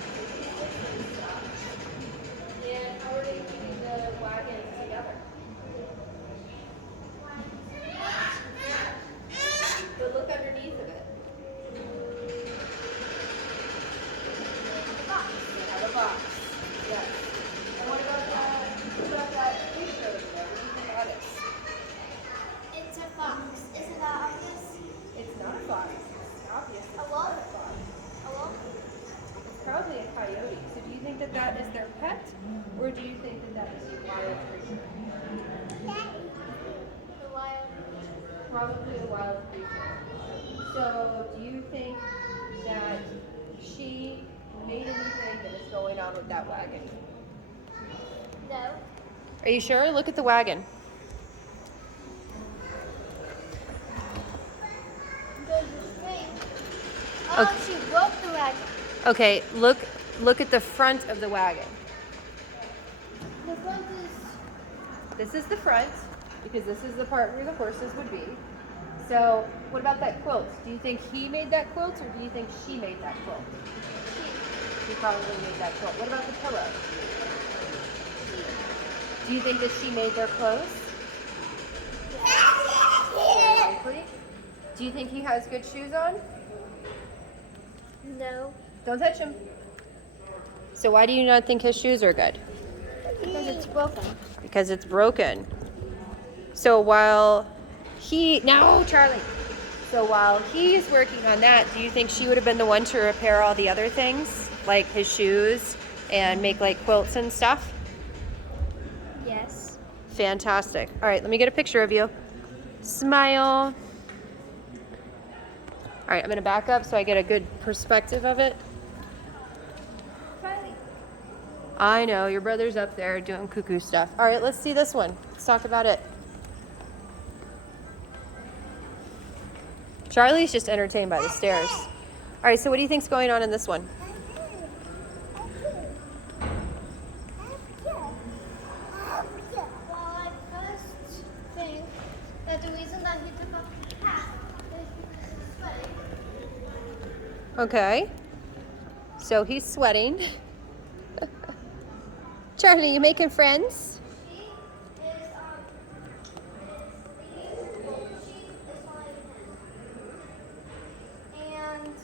And how are they keeping the wagon together? But look underneath of it. They have a box. Yes. And what about that picture over there? What do you think that is? It's a fox. Isn't that obvious? It's not a fox. It's obvious. It's A not wolf? a fox. A wolf? It's probably a coyote. So do you think that that is their pet? Or do you think that that is a wild creature? The wild. Probably a wild creature. So do you think that she made anything that is going on with that wagon? No. Are you sure? Look at the wagon. There's a string. Oh, she broke the wagon. Okay, look at the front of the wagon. The front is. This is the front, because this is the part where the horses would be. So, what about that quilt? Do you think he made that quilt, or do you think she made that quilt? She probably made that quilt. What about the pillow? Do you think that she made their clothes? Very likely. Do you think he has good shoes on? No. Don't touch him. So why do you not think his shoes are good? Because it's broken. Because it's broken. So while Charlie. So while he's working on that, do you think she would have been the one to repair all the other things, like his shoes and make like quilts and stuff? Yes. Fantastic. All right, let me get a picture of you. Smile. All right, I'm gonna back up so I get a good perspective of it. Charlie. I know, your brother's up there doing cuckoo stuff. All right, let's see this one. Let's talk about it. Charlie's just entertained by the stairs. All right, so what do you think's going on in this one? Well, I first think that the reason that he took off his hat is because he's sweating. Okay. So he's sweating. Charlie, you making friends? She is leading. She is following him. And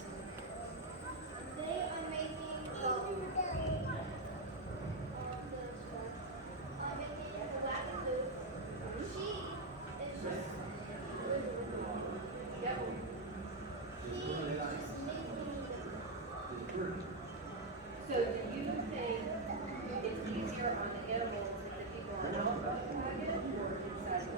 they are making the wagon move. She is just he is just making So do you think it's easier on the animals if the people are out of the wagon or inside the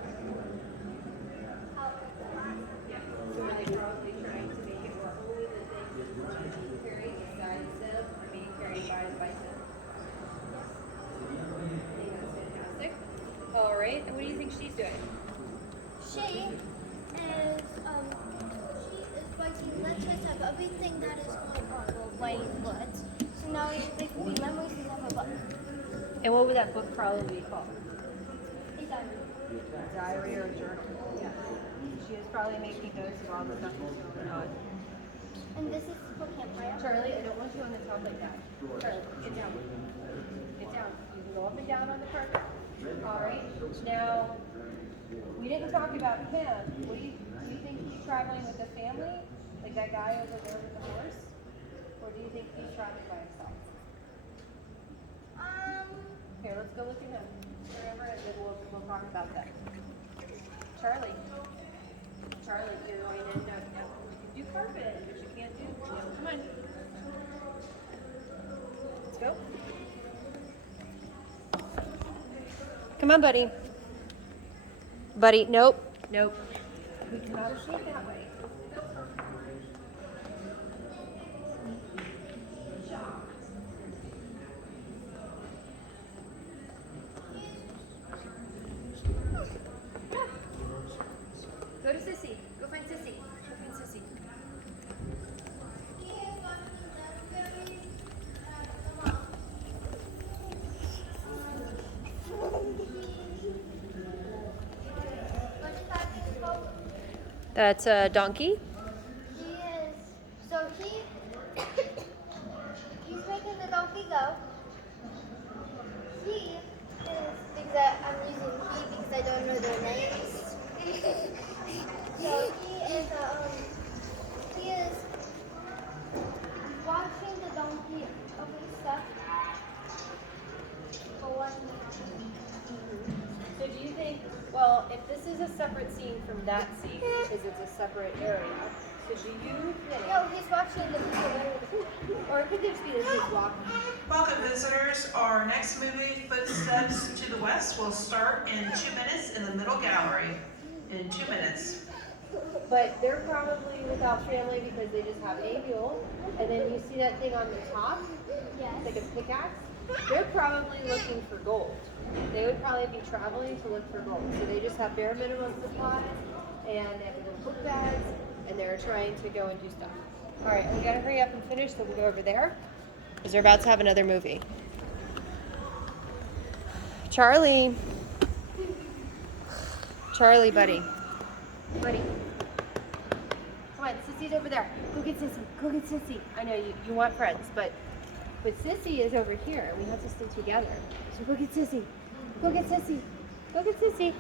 wagon? Yeah. So are they probably trying to make it where only the things that are being carried besides them are being carried by the bison? I think that's fantastic. All right, and what do you think she's doing? She is writing letters of everything that is going on. Well, writing words. So now they can be memories in her book. And what would that book probably be called? A diary. A diary or a journal? Yeah. She is probably making notes of all the stuff that's going on. And this is for campfire. Charlie, I don't want you on the top like that. Charlie, get down. Get down. You can go up and down on the carpet. All right. Now, we didn't talk about him. Do you think he's traveling with the family? Like Like that guy over there with the horse? Or do you think he's traveling by himself? Here, let's go look at him. Remember, and then we'll talk about that. Charlie, you're going in. No, you can do carpet, but you can't do. No, come on. Let's go. Come on, buddy. Buddy, nope. Nope. We cannot escape that way. Go to Sissy. Go find Sissy. Go find Sissy. That's a donkey. He is. So he's making the donkey go. He is, because I'm using he because I don't know their names. So he is watching the donkey open stuff for 1 minute. So do you think, well, if this is a separate scene from that scene, because it's a separate area, so do you think... No, he's watching the video. Or it could just be that he's walking. Welcome visitors. Our next movie, Footsteps to the West, will start in 2 minutes in the middle gallery. In 2 minutes. But they're probably without family because they just have a mule. And then you see that thing on the top? Yes. It's like a pickaxe. They're probably looking for gold. They would probably be traveling to look for gold. So they just have bare minimum supplies and they have little book bags and they're trying to go and do stuff. All right, we gotta hurry up and finish so we go over there because they're about to have another movie. Charlie, buddy. Buddy. Come on, Sissy's over there. Go get Sissy. Go get Sissy. I know you want friends, but Sissy is over here. We have to stay together. So go get Sissy. Go get Sissy. Go get Sissy.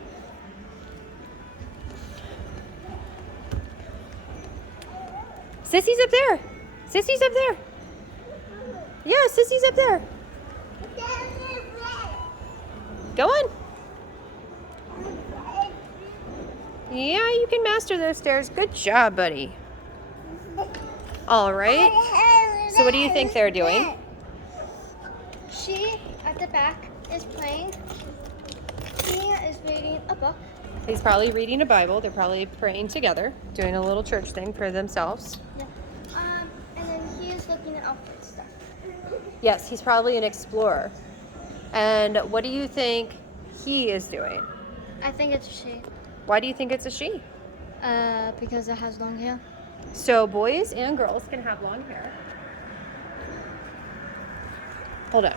Sissy's up there. Sissy's up there. Yeah, Sissy's up there. Go on. Yeah, you can master those stairs. Good job, buddy. All right. So what do you think they're doing? She, at the back, is playing. He is reading a book. He's probably reading a Bible. They're probably praying together, doing a little church thing for themselves. Yeah. And then he is looking at outfit stuff. Yes, he's probably an explorer. And what do you think he is doing? I think it's a she. Why do you think it's a she? Because it has long hair. So boys and girls can have long hair. Hold on.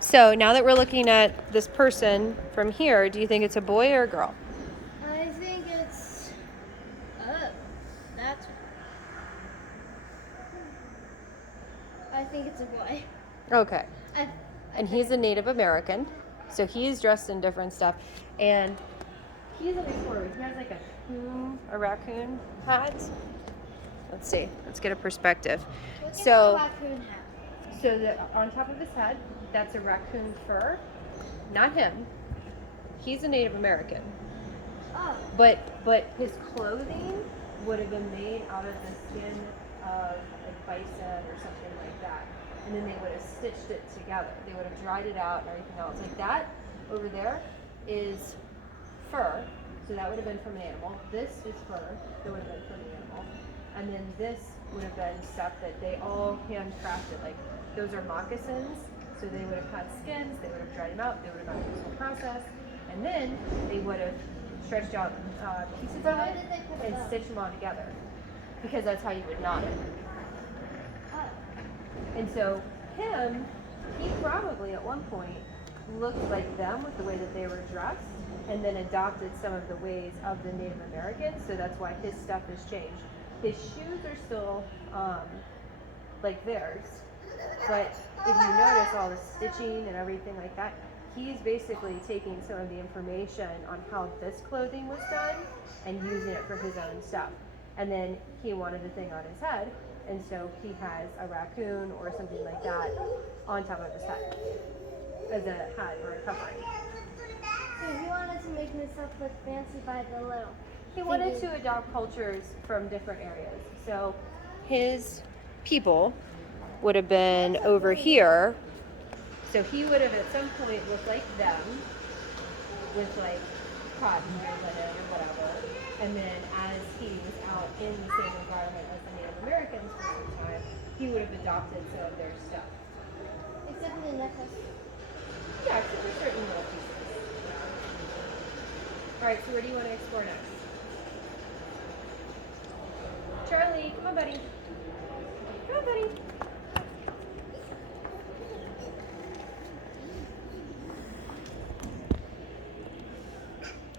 So now that we're looking at this person from here, do you think it's a boy or a girl? I think it's... I think it's a boy. Okay. And he's a Native American, so he's dressed in different stuff. And he's an explorer. He has like a raccoon hat. Let's see. Let's get a perspective. So, on top of his head, that's a raccoon fur. Not him. He's a Native American. Oh. But his clothing would have been made out of the skin of a bison or something like that. And then they would have stitched it together. They would have dried it out and everything else. Like that over there is fur. So that would have been from an animal. This is fur that would have been from an animal. And then this would have been stuff that they all handcrafted. Like those are moccasins. So they would have had skins, they would have dried them out, they would have gone through this whole process. And then they would have stretched out pieces of it and stitched them all together. Because that's how you would knot it. And so him, he probably at one point looked like them with the way that they were dressed and then adopted some of the ways of the Native Americans. So that's why his stuff has changed. His shoes are still like theirs. But if you notice all the stitching and everything like that, he's basically taking some of the information on how this clothing was done and using it for his own stuff. And then he wanted the thing on his head, and so he has a raccoon or something like that on top of his head as a hat or a covering. So he wanted to make himself look fancy by the little. He wanted to adopt cultures from different areas. So his people would have been over here. So he would have at some point looked like them with like cotton or linen or whatever. And then as he was out in the same environment as the Native Americans for some time, he would have adopted some of their stuff. Except for the necklace. Yeah, except for certain little pieces. Alright, so where do you want to explore next? Charlie, come on, buddy. Come on, buddy.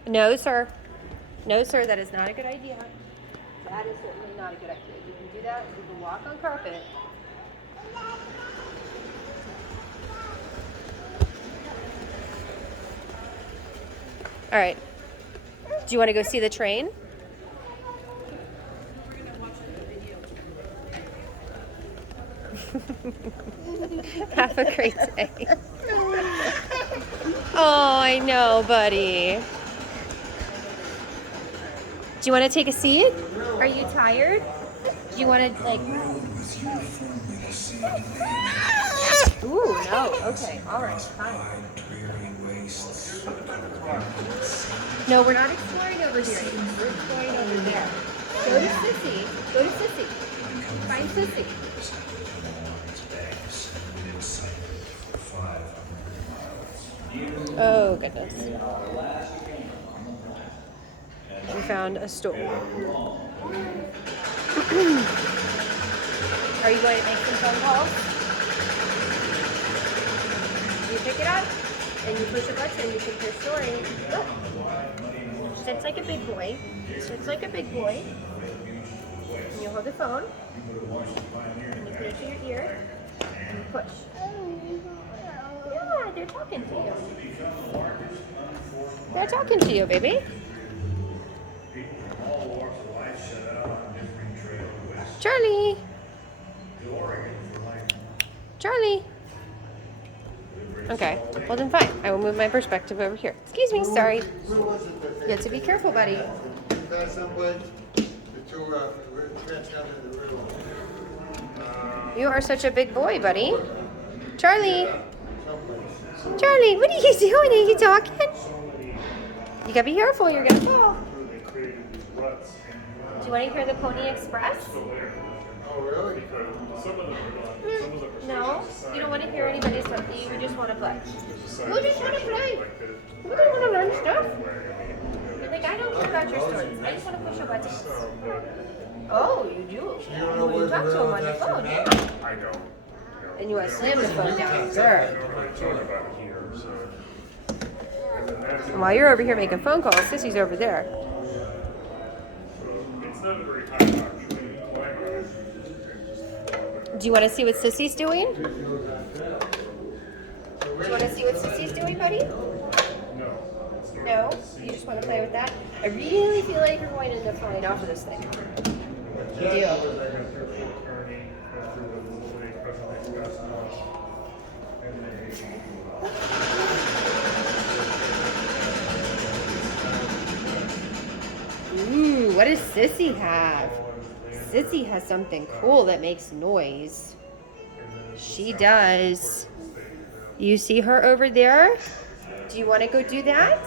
No, sir. No, sir, that is not a good idea. That is certainly not a good idea. You can do that. You can walk on carpet. All right. Do you want to go see the train? Have a great day. Oh, I know, buddy. Do you want to take a seat? Are you tired? Do you want to, like... Ooh, no. Okay, all right, fine. No, we're not exploring over here. We're exploring over there. Go to Sissy. Go to Sissy. Find Sissy. Oh, goodness. We found a store. Are you going to make some phone calls? You pick it up, and you push a button, you can push story. Look. Sits like a big boy. Sits like a big boy. And you hold the phone, and you put it to your ear, and you push. Yeah, they're talking to you. They're talking to you, baby. Charlie. Charlie. Okay, well then fine. I will move my perspective over here. Excuse me, sorry. You have to be careful, buddy. You are such a big boy, buddy. Charlie. Charlie, what are you doing? Are you talking? You gotta be careful, you're gonna fall. Do you want to hear the Pony Express? Oh, really? No, you don't want to hear anybody's something. You just want to play. You just want to play. You don't want to learn stuff. You're like, I don't care about your stories. I just want to push a button. Oh, you do. You talk to him on the phone. Yeah. I don't. And you want to slam the phone down. Good. And while you're over here making phone calls, Sissy's over there. Do you want to see what Sissy's doing? Do you want to see what Sissy's doing, buddy? No? You just want to play with that? I really feel like you're going to end up falling off of this thing. You do. Ooh, what does Sissy have? Sissy has something cool that makes noise. She does. You see her over there? Do you want to go do that?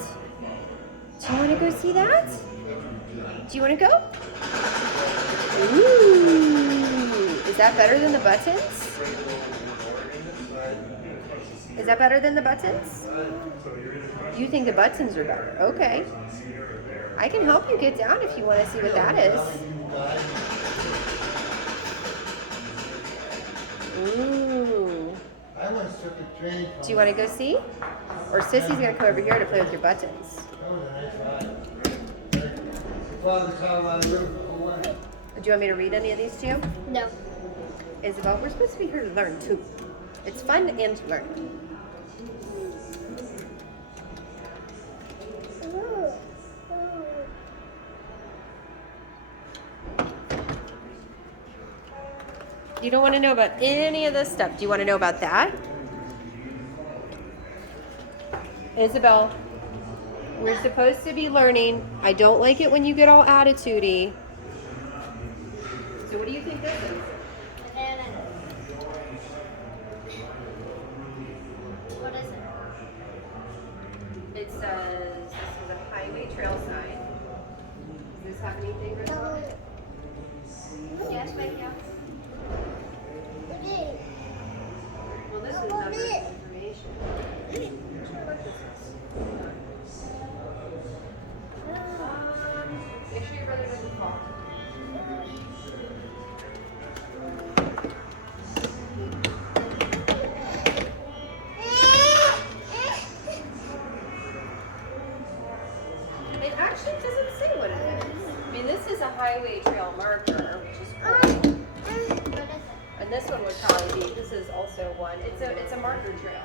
Do you want to go see that? Do you want to go? Ooh, is that better than the buttons? Is that better than the buttons? You think the buttons are better? Okay. I can help you get down if you want to see what that is. Ooh. Do you want to go see? Or Sissy's going to come over here to play with your buttons. Do you want me to read any of these to you? No. Isabel, we're supposed to be here to learn too. It's fun and to learn. You don't want to know about any of this stuff. Do you want to know about that? Isabel, we're supposed to be learning. I don't like it when you get all attitude-y. So what do you think this is? Banana. What is it? It says this is a highway trail sign. Does this have anything written on it? Yes, right now. Well, this is numbers and information. I'm not sure what this is. Make sure your brother doesn't fall. It actually doesn't say what it is. I mean, this is a highway trail marker, which is cool. And this one would probably be, this is also one. It's a marker trail.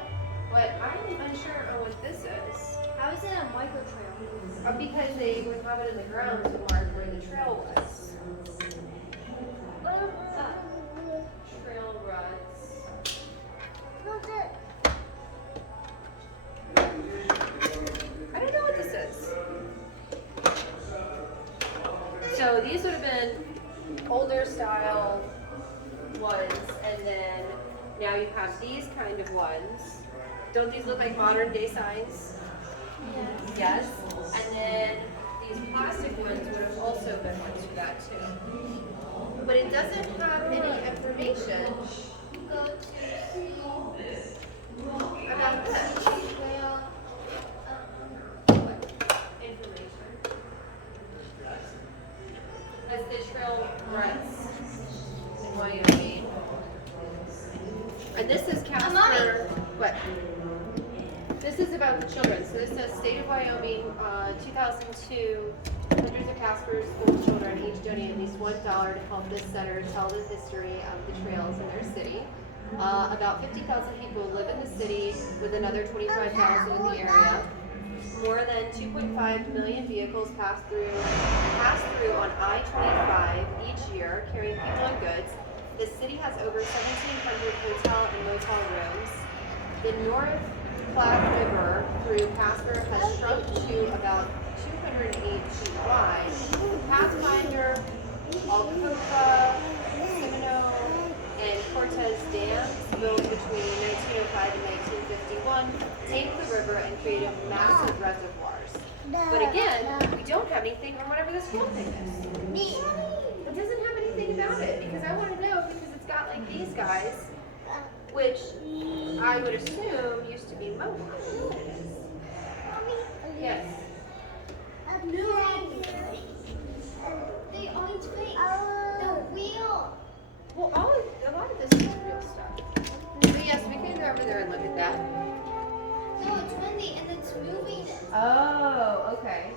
But I'm unsure of what this is. How is it a micro trail? Because they would have it in the ground to mark where the trail was. Trail ruts. I don't know what this is. So these would have been older style ones, and then now you have these kind of ones. Don't these look like modern day signs? Yes. And then these plastic ones would have also been ones for that too. But it doesn't have any information about this. Information. That's the trail ruts in Wyoming. And this is Casper. What? This is about the children. So this says State of Wyoming, 2002. Hundreds of Casper school children each donate at least $1 to help this center tell the history of the trails in their city. About 50,000 people live in the city, with another 25,000 in the area. More than 2.5 million vehicles pass through on I-25 each year, carrying people and goods. The city has over 1,700 hotel and motel rooms. The North Platte River through Casper has shrunk to about 208 feet wide. Pathfinder, Alcofa, Seminole, and Cortez dams, built between 1905 and 1951, take the river and create massive reservoirs. But again, we don't have anything on whatever this whole thing is. It doesn't have anything about it, because I want to know, because it's got like these guys, which I would assume used to be mobile. Yes. They aren't fake. The wheel. Well, a lot of this is real stuff. But yes, we can go over there and look at that. No, it's windy and it's moving. Oh, okay.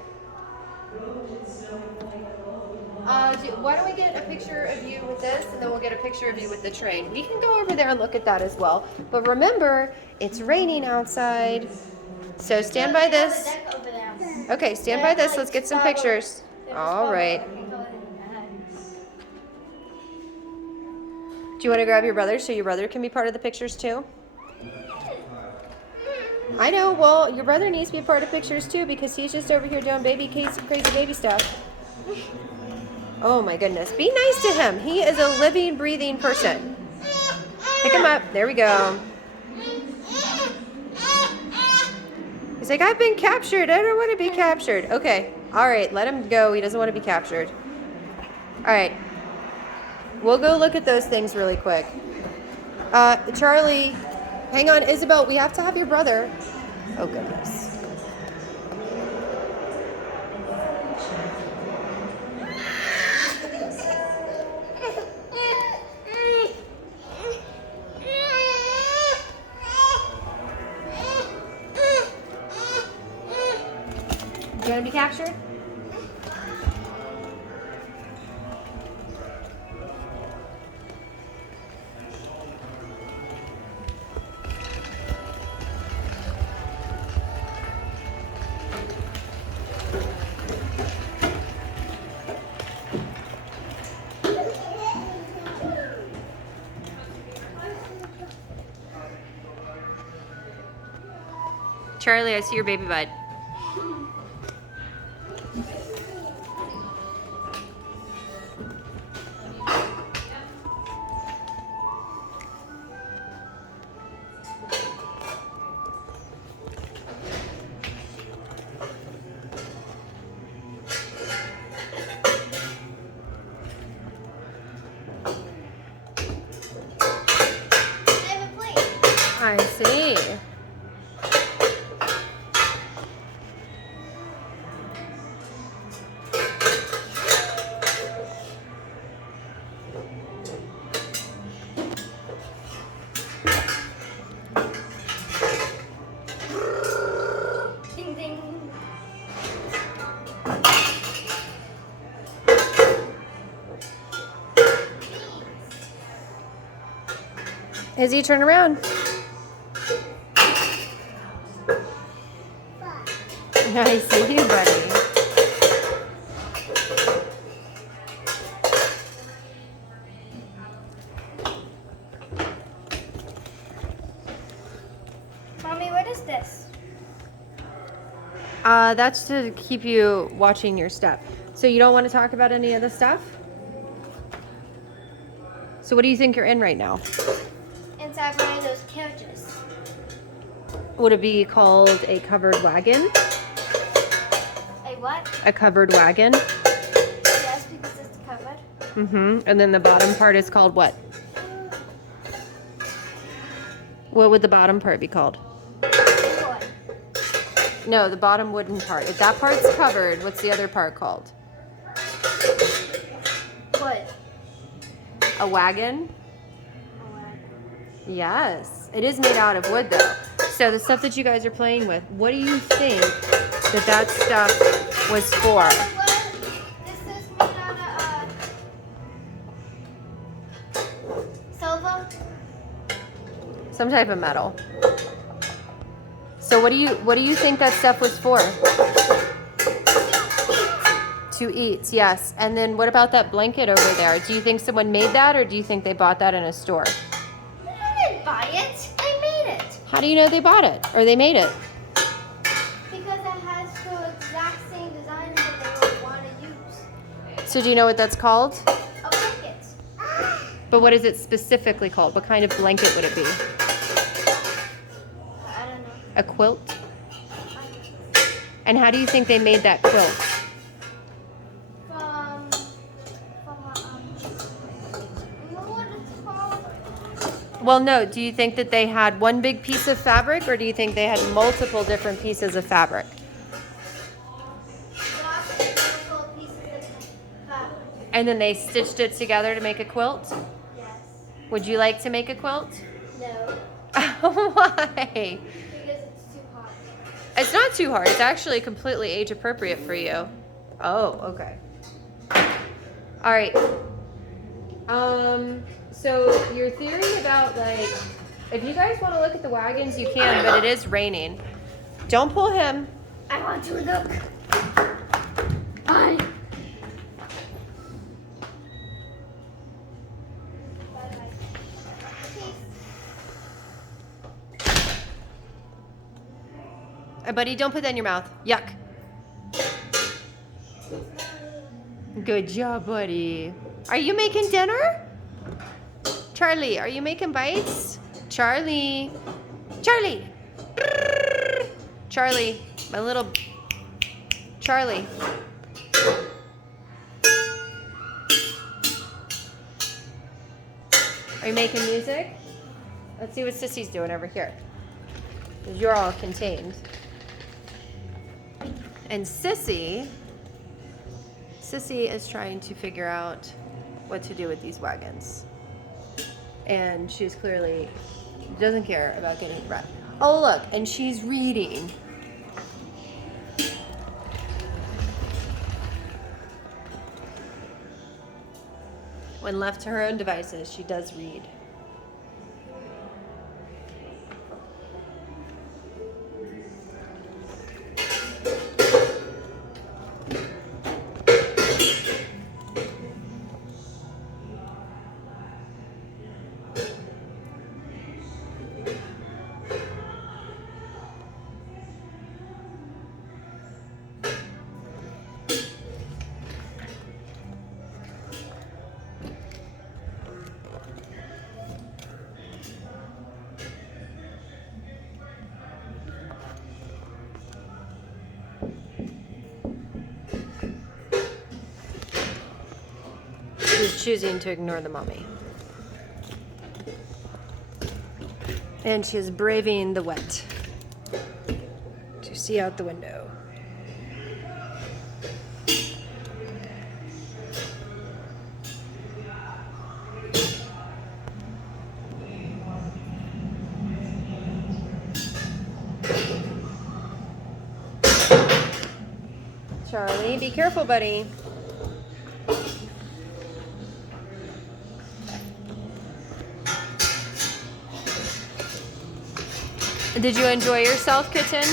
Why don't we get a picture of you with this, and then we'll get a picture of you with the train. We can go over there and look at that as well. But remember, it's raining outside. So stand by this. Okay, stand by this. Let's get some pictures. All right. Do you want to grab your brother so your brother can be part of the pictures too? I know. Well, your brother needs to be a part of pictures too, because he's just over here doing crazy baby stuff. Oh my goodness. Be nice to him. He is a living, breathing person. Pick him up. There we go. He's like, I've been captured. I don't want to be captured. Okay. All right. Let him go. He doesn't want to be captured. All right. We'll go look at those things really quick. Charlie, hang on. Isabel, we have to have your brother. Oh, goodness. You want to be captured? Charlie, I see your baby bud. I see. Ding ding. Izzy, turn around. I see you, buddy. Mommy, what is this? That's to keep you watching your step. So you don't want to talk about any of the stuff? So what do you think you're in right now? Inside one of those carriages. Would it be called a covered wagon? A what? A covered wagon? Yes, because it's covered. Mm-hmm. And then the bottom part is called what? What would the bottom part be called? What? No, the bottom wooden part. If that part's covered, what's the other part called? What? A wagon? Yes. It is made out of wood, though. So the stuff that you guys are playing with, what do you think that stuff was for? This is made out of silver. Some type of metal. So what do you think that stuff was for? To eat, yes. And then what about that blanket over there? Do you think someone made that, or do you think they bought that in a store? I didn't buy it. I made it. How do you know they bought it or they made it? Because it has the exact same design that they would want to use. So do you know what that's called? A blanket. But what is it specifically called? What kind of blanket would it be? I don't know. A quilt? And how do you think they made that quilt? What it's called? Well, no. Do you think that they had one big piece of fabric, or do you think they had multiple different pieces of fabric? Lots of beautiful pieces of fabric. And then they stitched it together to make a quilt? Yes. Would you like to make a quilt? No. Why? Because it's too hot. It's not too hard. It's actually completely age appropriate for you. Oh, okay. All right. So your theory about, like, if you guys want to look at the wagons, you can, but it is raining. Don't pull him. I want to look. I. Buddy, don't put that in your mouth. Yuck. Good job, buddy. Are you making dinner? Charlie, are you making bites? Charlie. Charlie. Charlie, my little Charlie. Are you making music? Let's see what Sissy's doing over here. 'Cause you're all contained. And Sissy is trying to figure out what to do with these wagons. And she's clearly doesn't care about getting wet. Oh, look, and she's reading. When left to her own devices, she does read. She's choosing to ignore the mommy. And she is braving the wet to see out the window. Charlie, be careful, buddy. Did you enjoy yourself, kitten?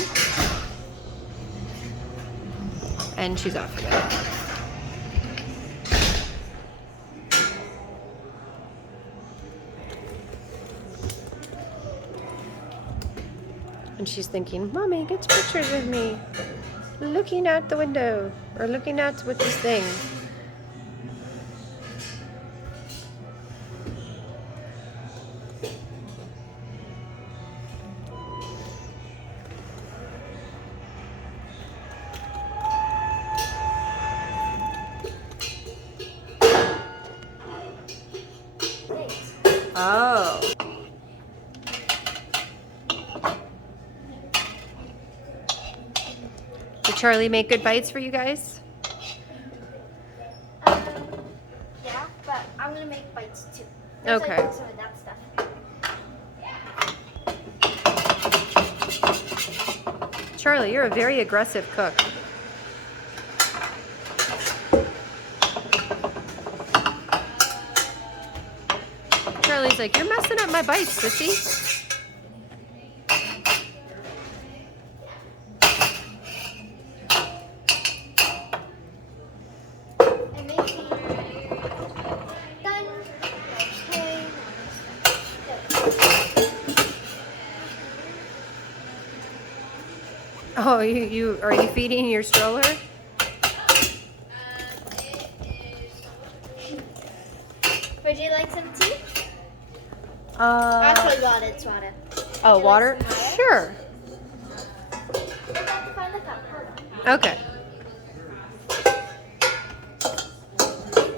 And she's off of it. And she's thinking, Mommy gets pictures of me looking out the window or looking out with this thing. Oh. Did Charlie make good bites for you guys? Yeah, but I'm gonna make bites too. Okay. Like some of that stuff. Charlie, you're a very aggressive cook. Charlie's like, you're messing up my bites, sissy. And maybe done. Okay. Oh, you are you feeding your stroller? Would you like some tea? Actually, water. It's water. Oh, you water? like some water? Sure. I have to find the cup. Hold on. Okay.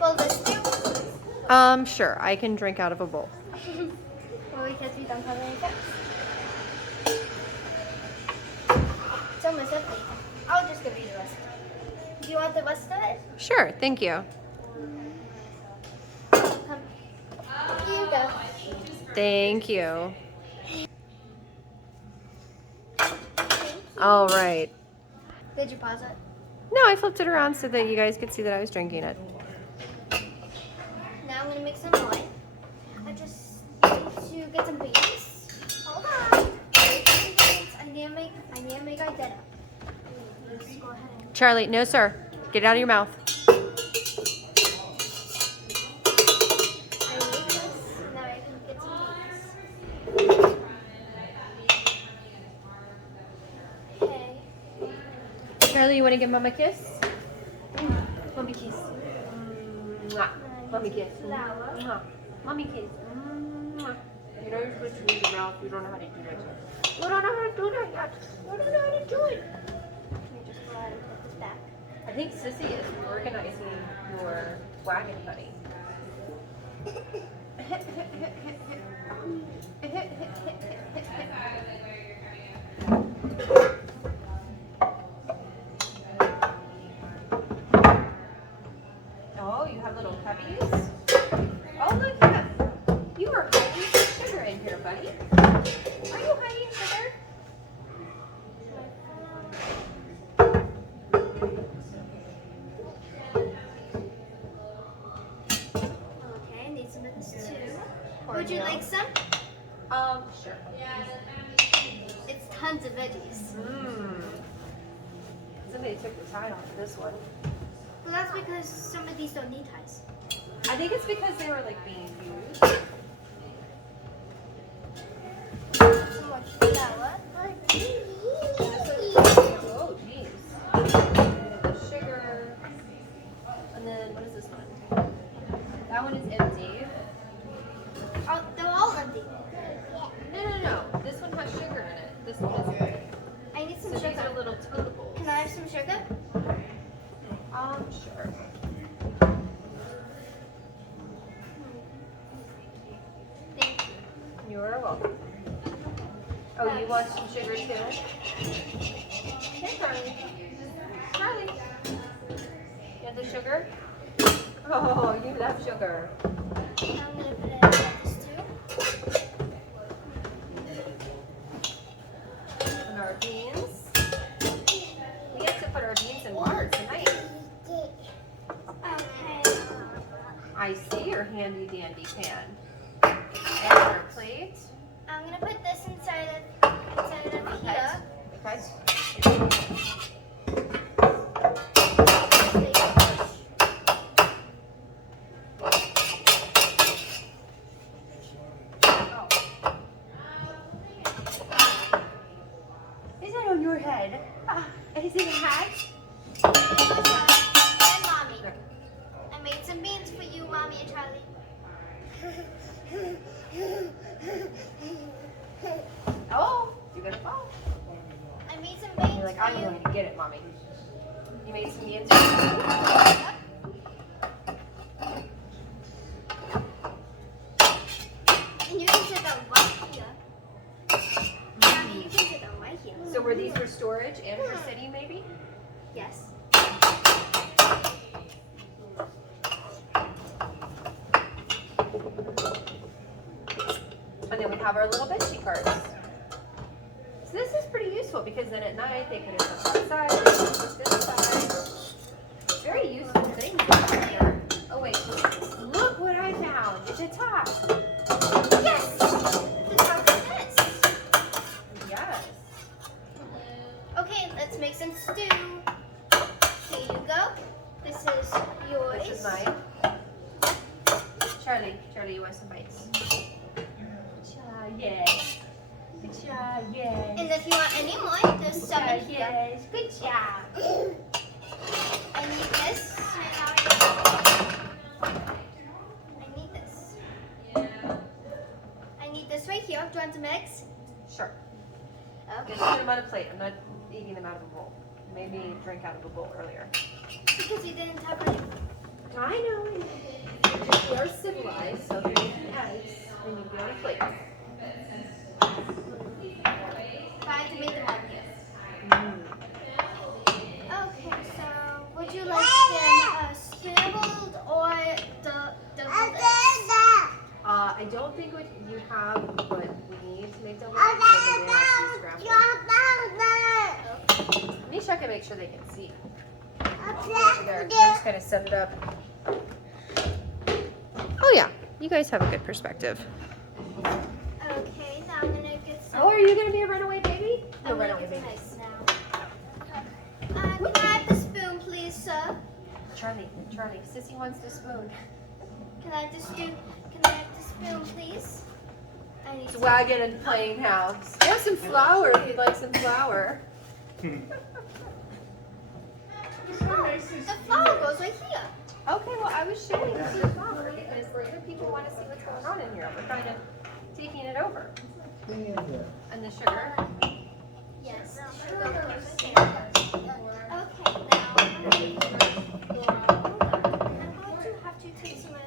Will this do? Sure. I can drink out of a bowl. Well, because we don't have any cups. It's almost empty. I'll just give you the rest. Do you want the rest of it? Sure. Thank you. Come. Here you go. Thank you. All right. Did you pause it? No, I flipped it around so that you guys could see that I was drinking it. Now I'm gonna make some more. I just need to get some beans. Hold on. I need to make idea. Just go ahead and Charlie, no sir. Get it out of your mouth. I need this. Now I can get some beans. Okay. Charlie, you want to give Mom a kiss? Mommy kiss. Mwah. Mommy kiss. Flour. Mwah. Mommy kiss. Mwah. You know you're supposed to use your mouth. You don't know how to do that yet. You don't know how to do that yet. You don't know how to do it. Let me just go ahead and put this back. I think Sissy is organizing your wagon, honey. Oh, you have little cubbies? Oh, look, you are hiding some sugar in here, buddy. Are you hiding sugar? Okay, I need some of this too. Would you like some? Sure. It's tons of veggies. Somebody took the tie off of this one. Well, that's because some of these don't need ties. I think it's because they were like being used. So much flour. Oh, jeez. The sugar. And then, what is this one? That one is empty. Oh, they're all empty. No. This one has sugar in it. This one is empty. I need some So sugar. these are little totables. Can I have some sugar? Sure. want some sugar too? Hey, Charlie. Charlie. You want the sugar? Oh, you love sugar. I'm gonna put it in this too. And our beans. We have to put our beans in water tonight. Okay. I see your handy dandy pan. And our plate. I'm gonna put this inside of here. Okay. Is that on your head? Is it a hat? And Mommy. I made some beans for you, Mommy and Charlie. Oh, you're gonna fall. I made some beans You're like, for I'm you. going to get it, Mommy. You made some beans for me? And you can sit them right here. Mommy, you can sit them right here. So were these for storage and for sitting, maybe? Yes. And then we have our little bedsheet cards. So this is pretty useful because then at night they could have put outside, they could have put this side. Very useful things down here. Oh wait, look what I found. It's a top. Yes! The top of this. Yes. Okay, let's make some stew. Here you go. This is yours. This is mine. Charlie, you want some bites? Yes. Yes. And if you want any more, there's some in here. Yes. Good job. I need this. I need this. I need this right here. Do you want some eggs? Sure. Okay. Just put them on a plate. I'm not eating them out of a bowl. Made me drink out of a bowl earlier. Because you didn't have any. I know. We are civilized, so if you're eating eggs, then you go on a plate. But I have to make them on here. Okay, so would you like them scrambled or doubled eggs? I don't think you have what we need to make double eggs, so they have to be scrambled. Let me check and make sure they can see. There, just kind of set it up. Oh yeah, you guys have a good perspective. Okay, now I'm gonna get some. Oh, are you gonna be a runaway baby? No, I'm gonna runaway get baby. some eggs now. Can I have the spoon, please, sir? Charlie, Sissy wants the spoon. Can I have the spoon, please? I need It's some. wagon and playing house. We have some flour if you'd like some flour. Oh, the flour goes right here. Okay, well, I was showing you the flour because other people want to see what's going on in here. We're kind of taking it over. And the sugar. Yes, the sugar goes right there. Okay, now I'm going to have to take some of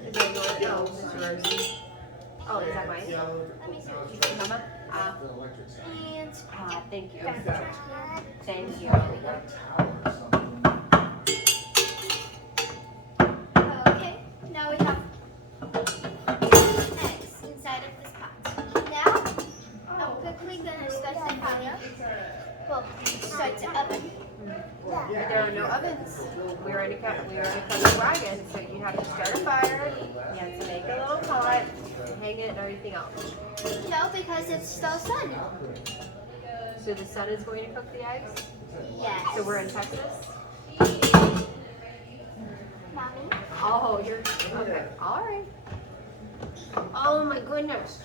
Is that yours? No, it's yours. Oh, is that mine? Let me see. Mama? And thank you. that's trash can. Thank you. Okay, now we have eggs inside of this pot. Now, I'm quickly gonna start the fire. Well, start the oven. But there are no ovens. We already covered the wagon, so you have to start a fire. You have to make a little pot, hang it, and everything else. No, because it's still sun. So the sun is going to cook the eggs? Yes. So we're in Texas? Mommy? Oh, you're okay. All right. Oh my goodness.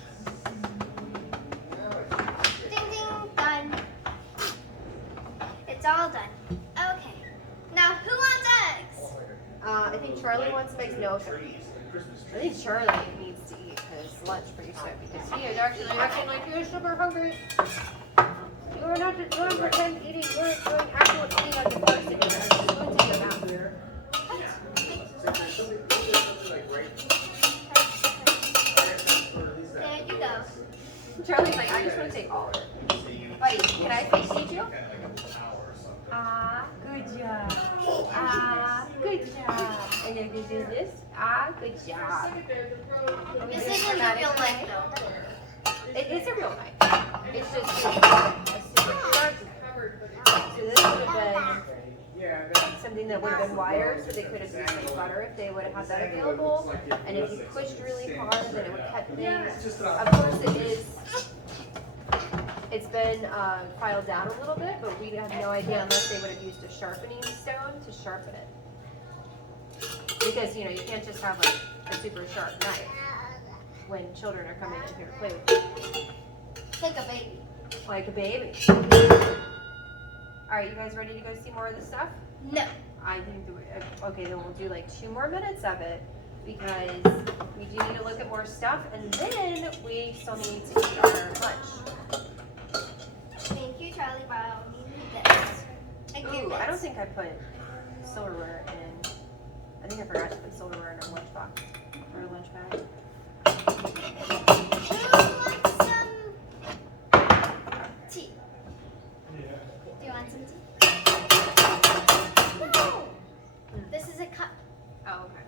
Ding ding, done. It's all done. Okay. Now, who wants eggs? I think Charlie wants some eggs. No, I think Charlie needs to eat his lunch pretty soon because he is actually acting like he is super hungry. You are not doing pretend eating. You're doing actual eating like a person. You're actually going to your mouth. And then you do this. Ah, good job. This isn't the real knife though. It is a real knife. It's just a super sharp. So this would have been something that would have been wider, so they could have used some butter if they would have had that available. And if you pushed really hard, then it would cut things. Of course, it's been filed down a little bit, but we have no idea unless they would have used a sharpening stone to sharpen it. Because, you know, you can't just have like a super sharp knife when children are coming in here to play with you. Like a baby. Like a baby. Alright, you guys ready to go see more of the stuff? No. I think, okay, then we'll do like 2 more minutes of it because we do need to look at more stuff and then we still need to eat our lunch. Thank you, Charlie Brown. This. Ooh, I don't think I put silverware in. I think I forgot to put silverware in our lunch box or lunch bag. Tea. Do you want some tea? No! This is a cup. Oh, okay.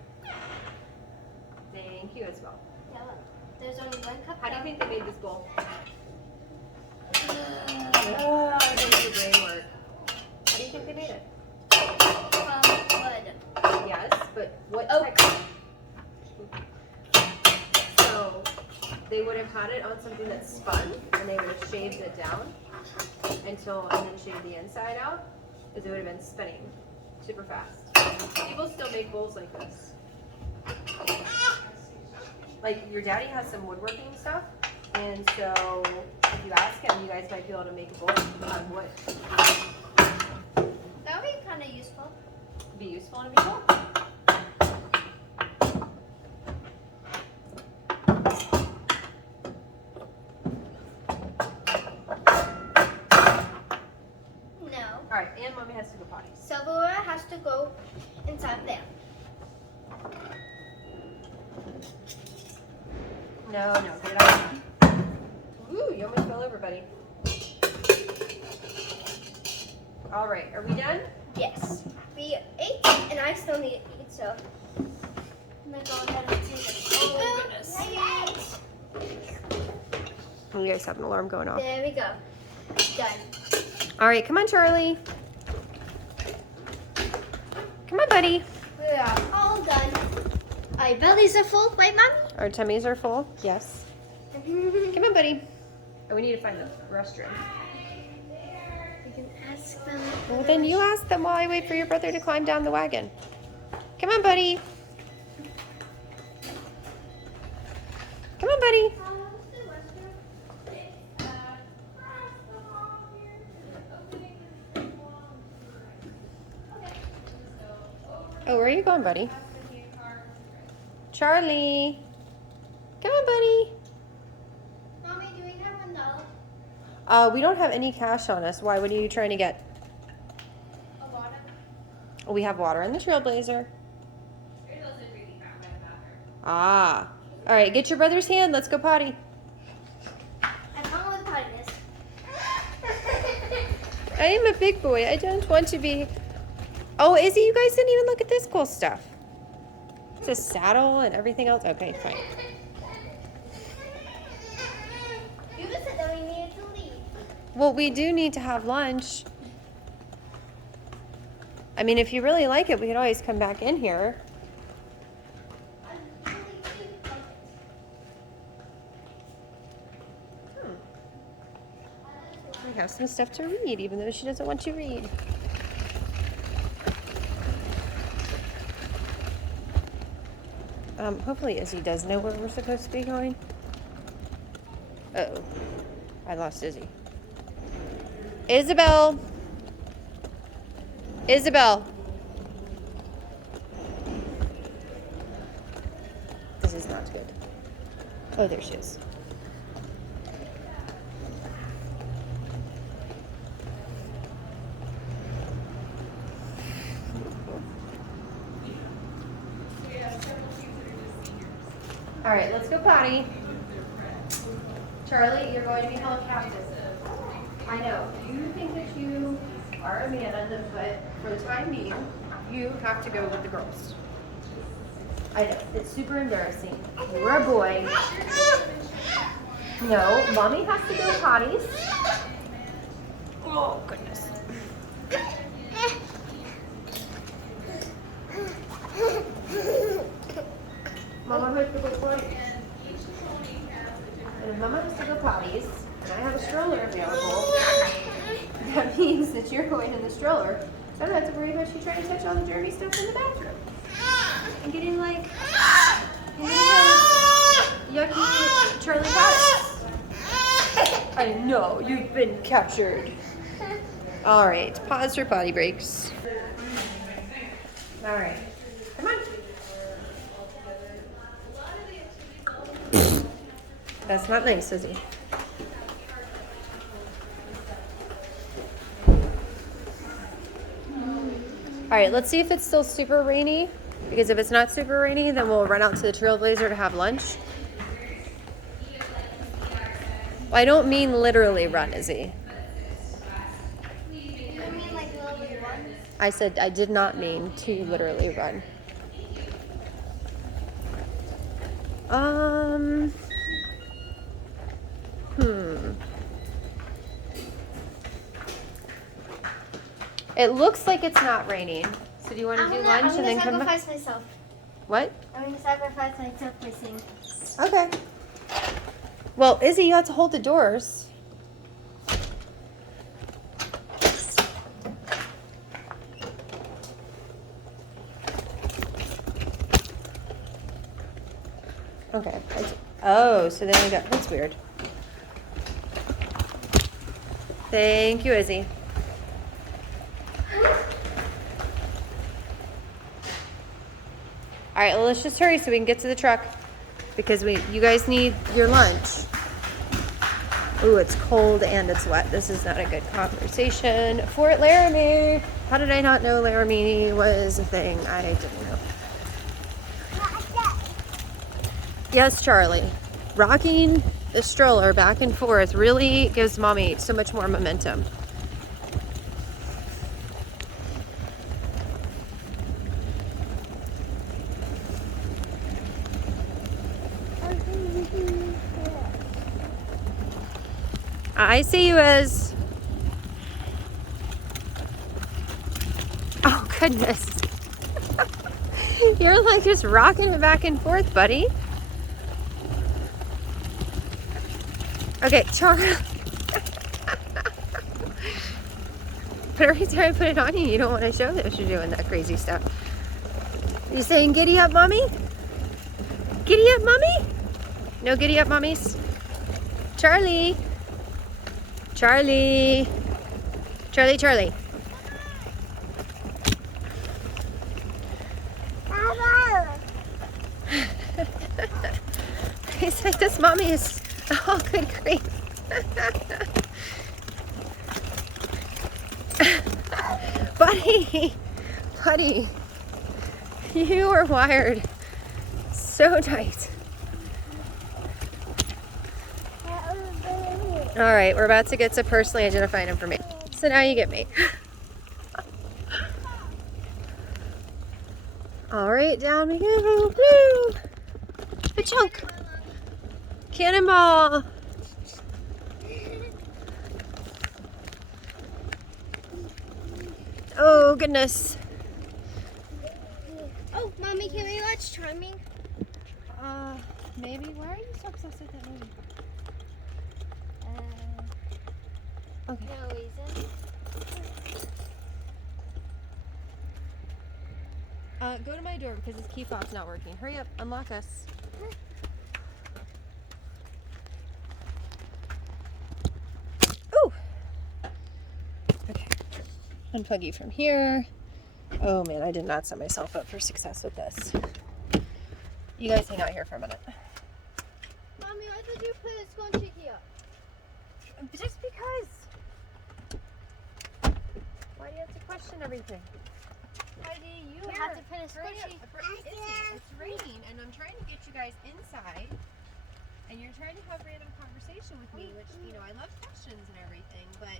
Thank you as well. Yeah, look. There's only 1 cup. How do you think they made this bowl? Oh, I think your brain work. How do you think they made it? From wood. Yes, but what type? So they would have had it on something that's spun, and they would have shaved it down and then shaved the inside out, because it would have been spinning super fast. People still make bowls like this. Like your daddy has some woodworking stuff, and so if you ask him, you guys might be able to make a bowl out of wood. That would be kind of useful. Be useful to people. No. Alright, and mommy has to go potty. Silverware has to go inside there. No, get it out. Ooh, you almost fell over, buddy. Alright, are we done? Yes. We ate, and I still need to eat, so I'm gonna go ahead and take it. Oh, goodness. You guys have an alarm going off. There we go. Done. Alright, come on, Charlie. Come on, buddy. We are all done. Our bellies are full, right, Mommy? Our tummies are full. Yes. Come on, buddy. Oh, we need to find the restroom. We can ask them. Well, then you ask them while I wait for your brother to climb down the wagon. Come on, buddy. Come on, buddy. Oh, where are you going, buddy? Charlie. Come on, buddy. Mommy, do we have $1? We don't have any cash on us. Why? What are you trying to get? A water. We have water in the Trailblazer. Ah. All right, get your brother's hand. Let's go potty. I found where the potty is. I am a big boy. I don't want to be. Oh, Izzy, you guys didn't even look at this cool stuff. It's a saddle and everything else. Okay, fine. You just said that we needed to leave. Well, we do need to have lunch. I mean, if you really like it, we could always come back in here. We have some stuff to read, even though she doesn't want to read. Hopefully Izzy does know where we're supposed to be going. Uh-oh. I lost Izzy. Isabel! Isabel! This is not good. Oh, there she is. All right, let's go potty. Charlie, you're going to be held captive. I know. You think that you are a man, but for the time being, You have to go with the girls. I know, it's super embarrassing. You're a boy. No, mommy has to go potties. Oh, goodness. Mama has to go potties. And if Mama has to go potties, and I have a stroller available, that means that you're going in the stroller. So I don't have to worry about you trying to touch all the dirty stuff in the bathroom. And getting like, yucky Charlie Potts. I know, you've been captured. All right, pause for potty breaks. All right, come on. That's not nice, is it? All right, let's see if it's still super rainy. Because if it's not super rainy, then we'll run out to the Trailblazer to have lunch. Well, I don't mean literally run, Izzy. You mean like literally run? I said I did not mean to literally run. It looks like it's not raining. So do you want to do lunch and then come back? I'm gonna sacrifice myself. What? I'm gonna sacrifice myself by singing. Okay. Well, Izzy, you have to hold the doors. Okay. Oh, so then we got, that's weird. Thank you, Izzy. All right, well, let's just hurry so we can get to the truck because you guys need your lunch. Ooh, it's cold and it's wet. This is not a good conversation. Fort Laramie. How did I not know Laramie was a thing? I didn't know. Yes, Charlie. Rocking the stroller back and forth really gives mommy so much more momentum. I see you as... Oh, goodness. You're like just rocking it back and forth, buddy. Okay, Charlie. But every time I put it on you, you don't want to show that you're doing that crazy stuff. You saying giddy up, mommy? Giddy up, mommy? No giddy up, mommies? Charlie. Charlie. Charlie, Charlie. He's like, this mommy is, oh, good grief. Buddy, you are wired so tight. All right, we're about to get to personally identifying information. So now you get me. All right, down we go. Woo! A chunk. Cannonball. Oh, goodness. Oh, Mommy, can we watch Charming? Maybe. Why are you so obsessed with that movie? Okay. No reason. Go to my door because this key fob's not working. Hurry up, unlock us. Ooh! Okay. Unplug you from here. Oh man, I did not set myself up for success with this. You guys hang out here for a minute. Mommy, why did you put a scrunchie here? Just because. Why do you have to question everything? Heidi, you have to put a scrunchie. It's raining, and I'm trying to get you guys inside, and you're trying to have random conversation with me, which, you know, I love questions and everything, but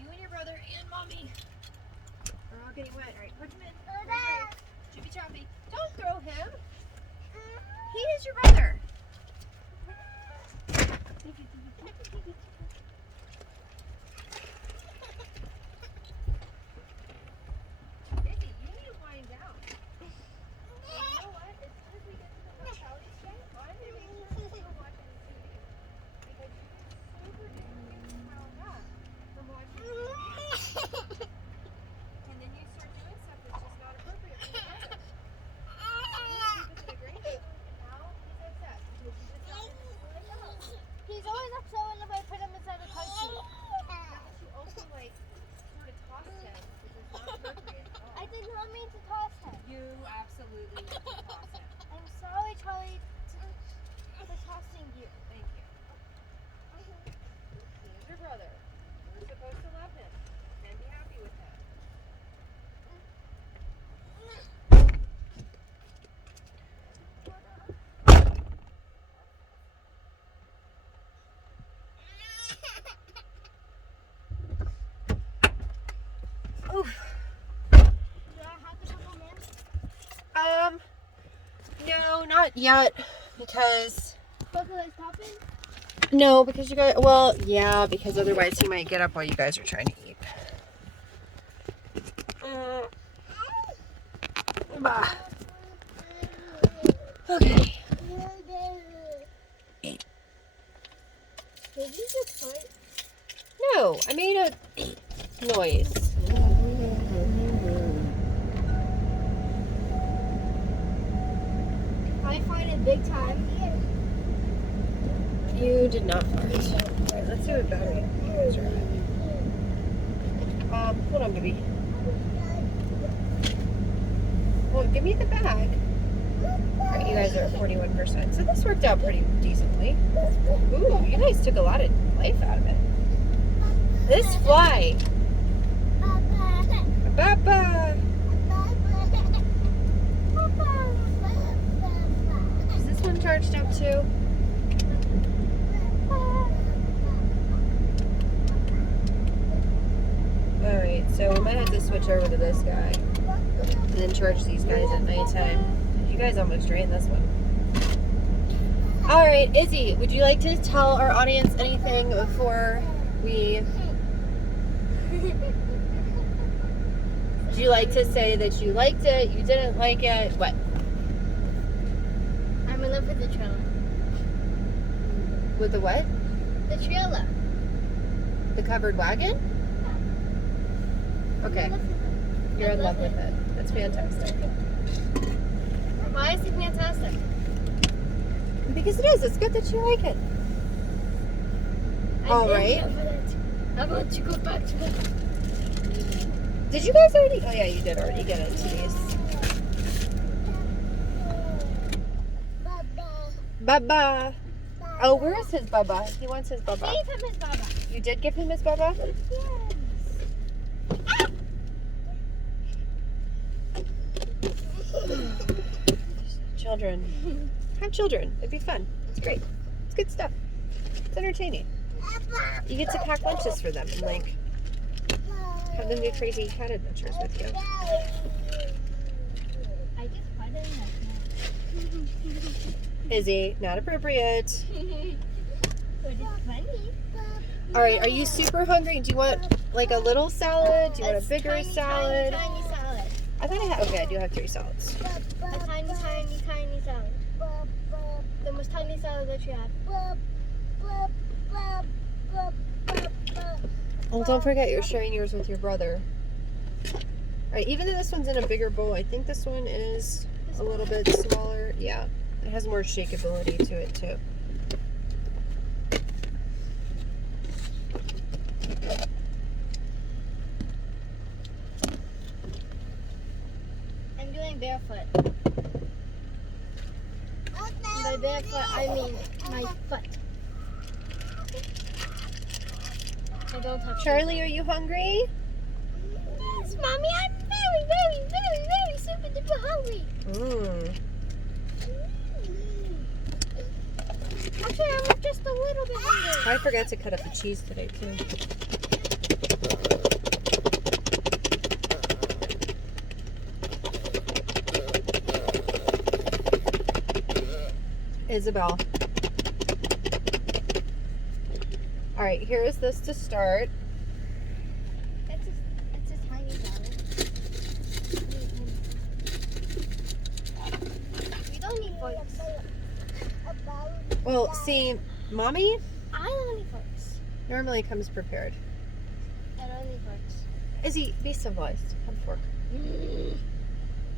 you and your brother and mommy We're all getting wet. All right, put him in. Chippy Choppy. Don't throw him. He is your brother. Izzy, you need to wind down. You know what? As soon as we get to the hotel, I'm going to make sure to still watch the TV. Because you get super wound up from watching TV. And then you start doing stuff that's just not appropriate for your brother. He did a great job, and now he's upset because you just got him to let go. He's always upset whenever I put him inside the car seat. Yeah, but you also like sort of tossed him, which is not appropriate at all. I did not mean to toss him. You absolutely meant to toss him. I'm sorry, Charlie, for tossing you. Thank you. He's your brother. We're supposed to love him and be happy with him. Oof. Do I have to come in? No, not yet, because Because I stopping? no, because you guys. Well, yeah, because otherwise he might get up while you guys are trying to eat. Bah. Okay. Did you just fart? No, I made a noise. I farted big time. You did not fart. Alright, let's see what battery you guys are at. Hold on, baby. Well, give me the bag. Alright, you guys are at 41%. So this worked out pretty decently. Ooh, you guys took a lot of life out of it. This fly. Baba. Is this one charged up too? Alright, so we might have to switch over to this guy. And then charge these guys at nighttime. You guys almost drained this one. Alright, Izzy, would you like to tell our audience anything before we... Would you like to say that you liked it, you didn't like it, what? I'm in love with the trailer. With the what? The trailer. The covered wagon? Okay. You're in love with it. That's fantastic. Why is it fantastic? Because it is. It's good that you like it. All right. I want to go back to it. Did you guys already? Oh yeah, you did already get into these. Baba. Oh, where is his Baba? He wants his Baba. Give him his Baba. You did give him his Baba? Yes. Children. Have children. It'd be fun. It's great. It's good stuff. It's entertaining. You get to pack lunches for them and like have them do crazy cat adventures with you. I just farted in my Izzy, not appropriate. But it's funny. All right, are you super hungry? Do you want like a little salad? Do you want a bigger tiny, salad? Tiny salad. I thought I had. Okay, I do have 3 salads. A tiny salad. The most tiny salad that you have. Oh, don't forget you're sharing yours with your brother. All right, even though this one's in a bigger bowl, I think this one is a little bit smaller. Yeah, it has more shakeability to it too. I'm doing barefoot. By barefoot, I mean my foot. I don't have Charlie, are you hungry? Yes, Mommy, I'm very super duper hungry. Actually, I'm just a little bit hungry. I forgot to cut up the cheese today too. Isabel. All right, here is this to start. It's a tiny bottle. We don't need forks. Well, see, Mommy I don't need forks. normally comes prepared. I don't need forks. Izzy, be civilized. Have a fork.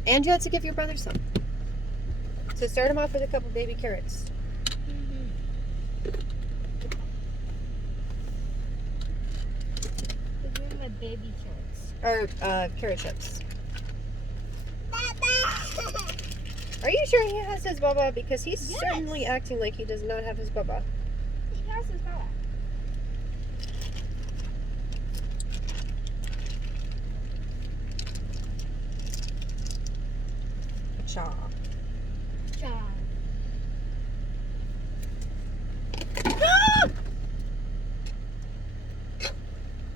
And you had to give your brother some. So start him off with a couple baby carrots. Give me my baby carrots. Or carrot chips. Are you sure he has his baba? Because he's certainly acting like he does not have his baba. He has his baba. Cha. Cha.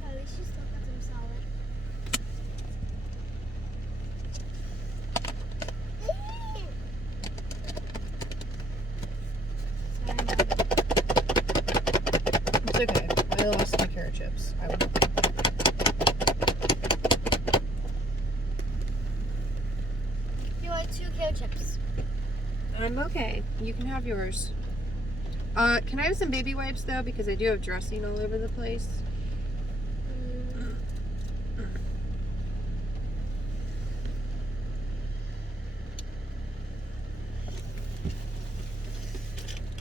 At least you still got some salad. It's okay. I lost my carrot chips. I would... You want 2 carrot chips? I'm okay. You can have yours. Can I have some baby wipes though? Because I do have dressing all over the place.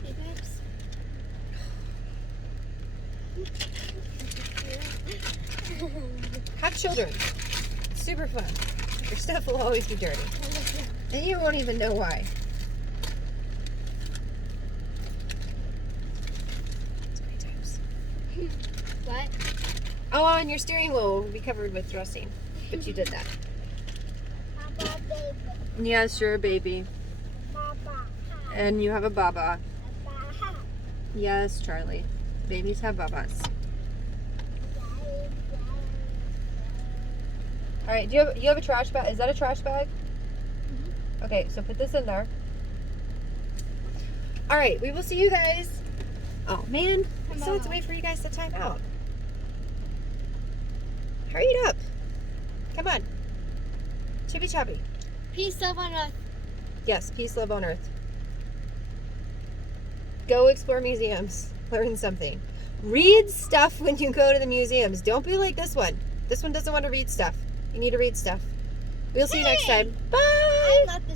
Baby wipes? Have children. It's super fun. Your stuff will always be dirty. And you won't even know why. What? Oh, and your steering wheel will be covered with dressing. But you did that. Yes, you're a baby. And you have a baba. Yes, Charlie. Babies have babas. All right, you have a trash bag? Is that a trash bag? Okay, so put this in there. All right, we will see you guys. Oh man, I still have to wait for you guys to time out. Hurry it up. Come on. Chippy choppy. Peace, love on earth. Yes, peace, love on earth. Go explore museums. Learn something. Read stuff when you go to the museums. Don't be like this one. This one doesn't want to read stuff. You need to read stuff. We'll see you next time. Bye! I'm not this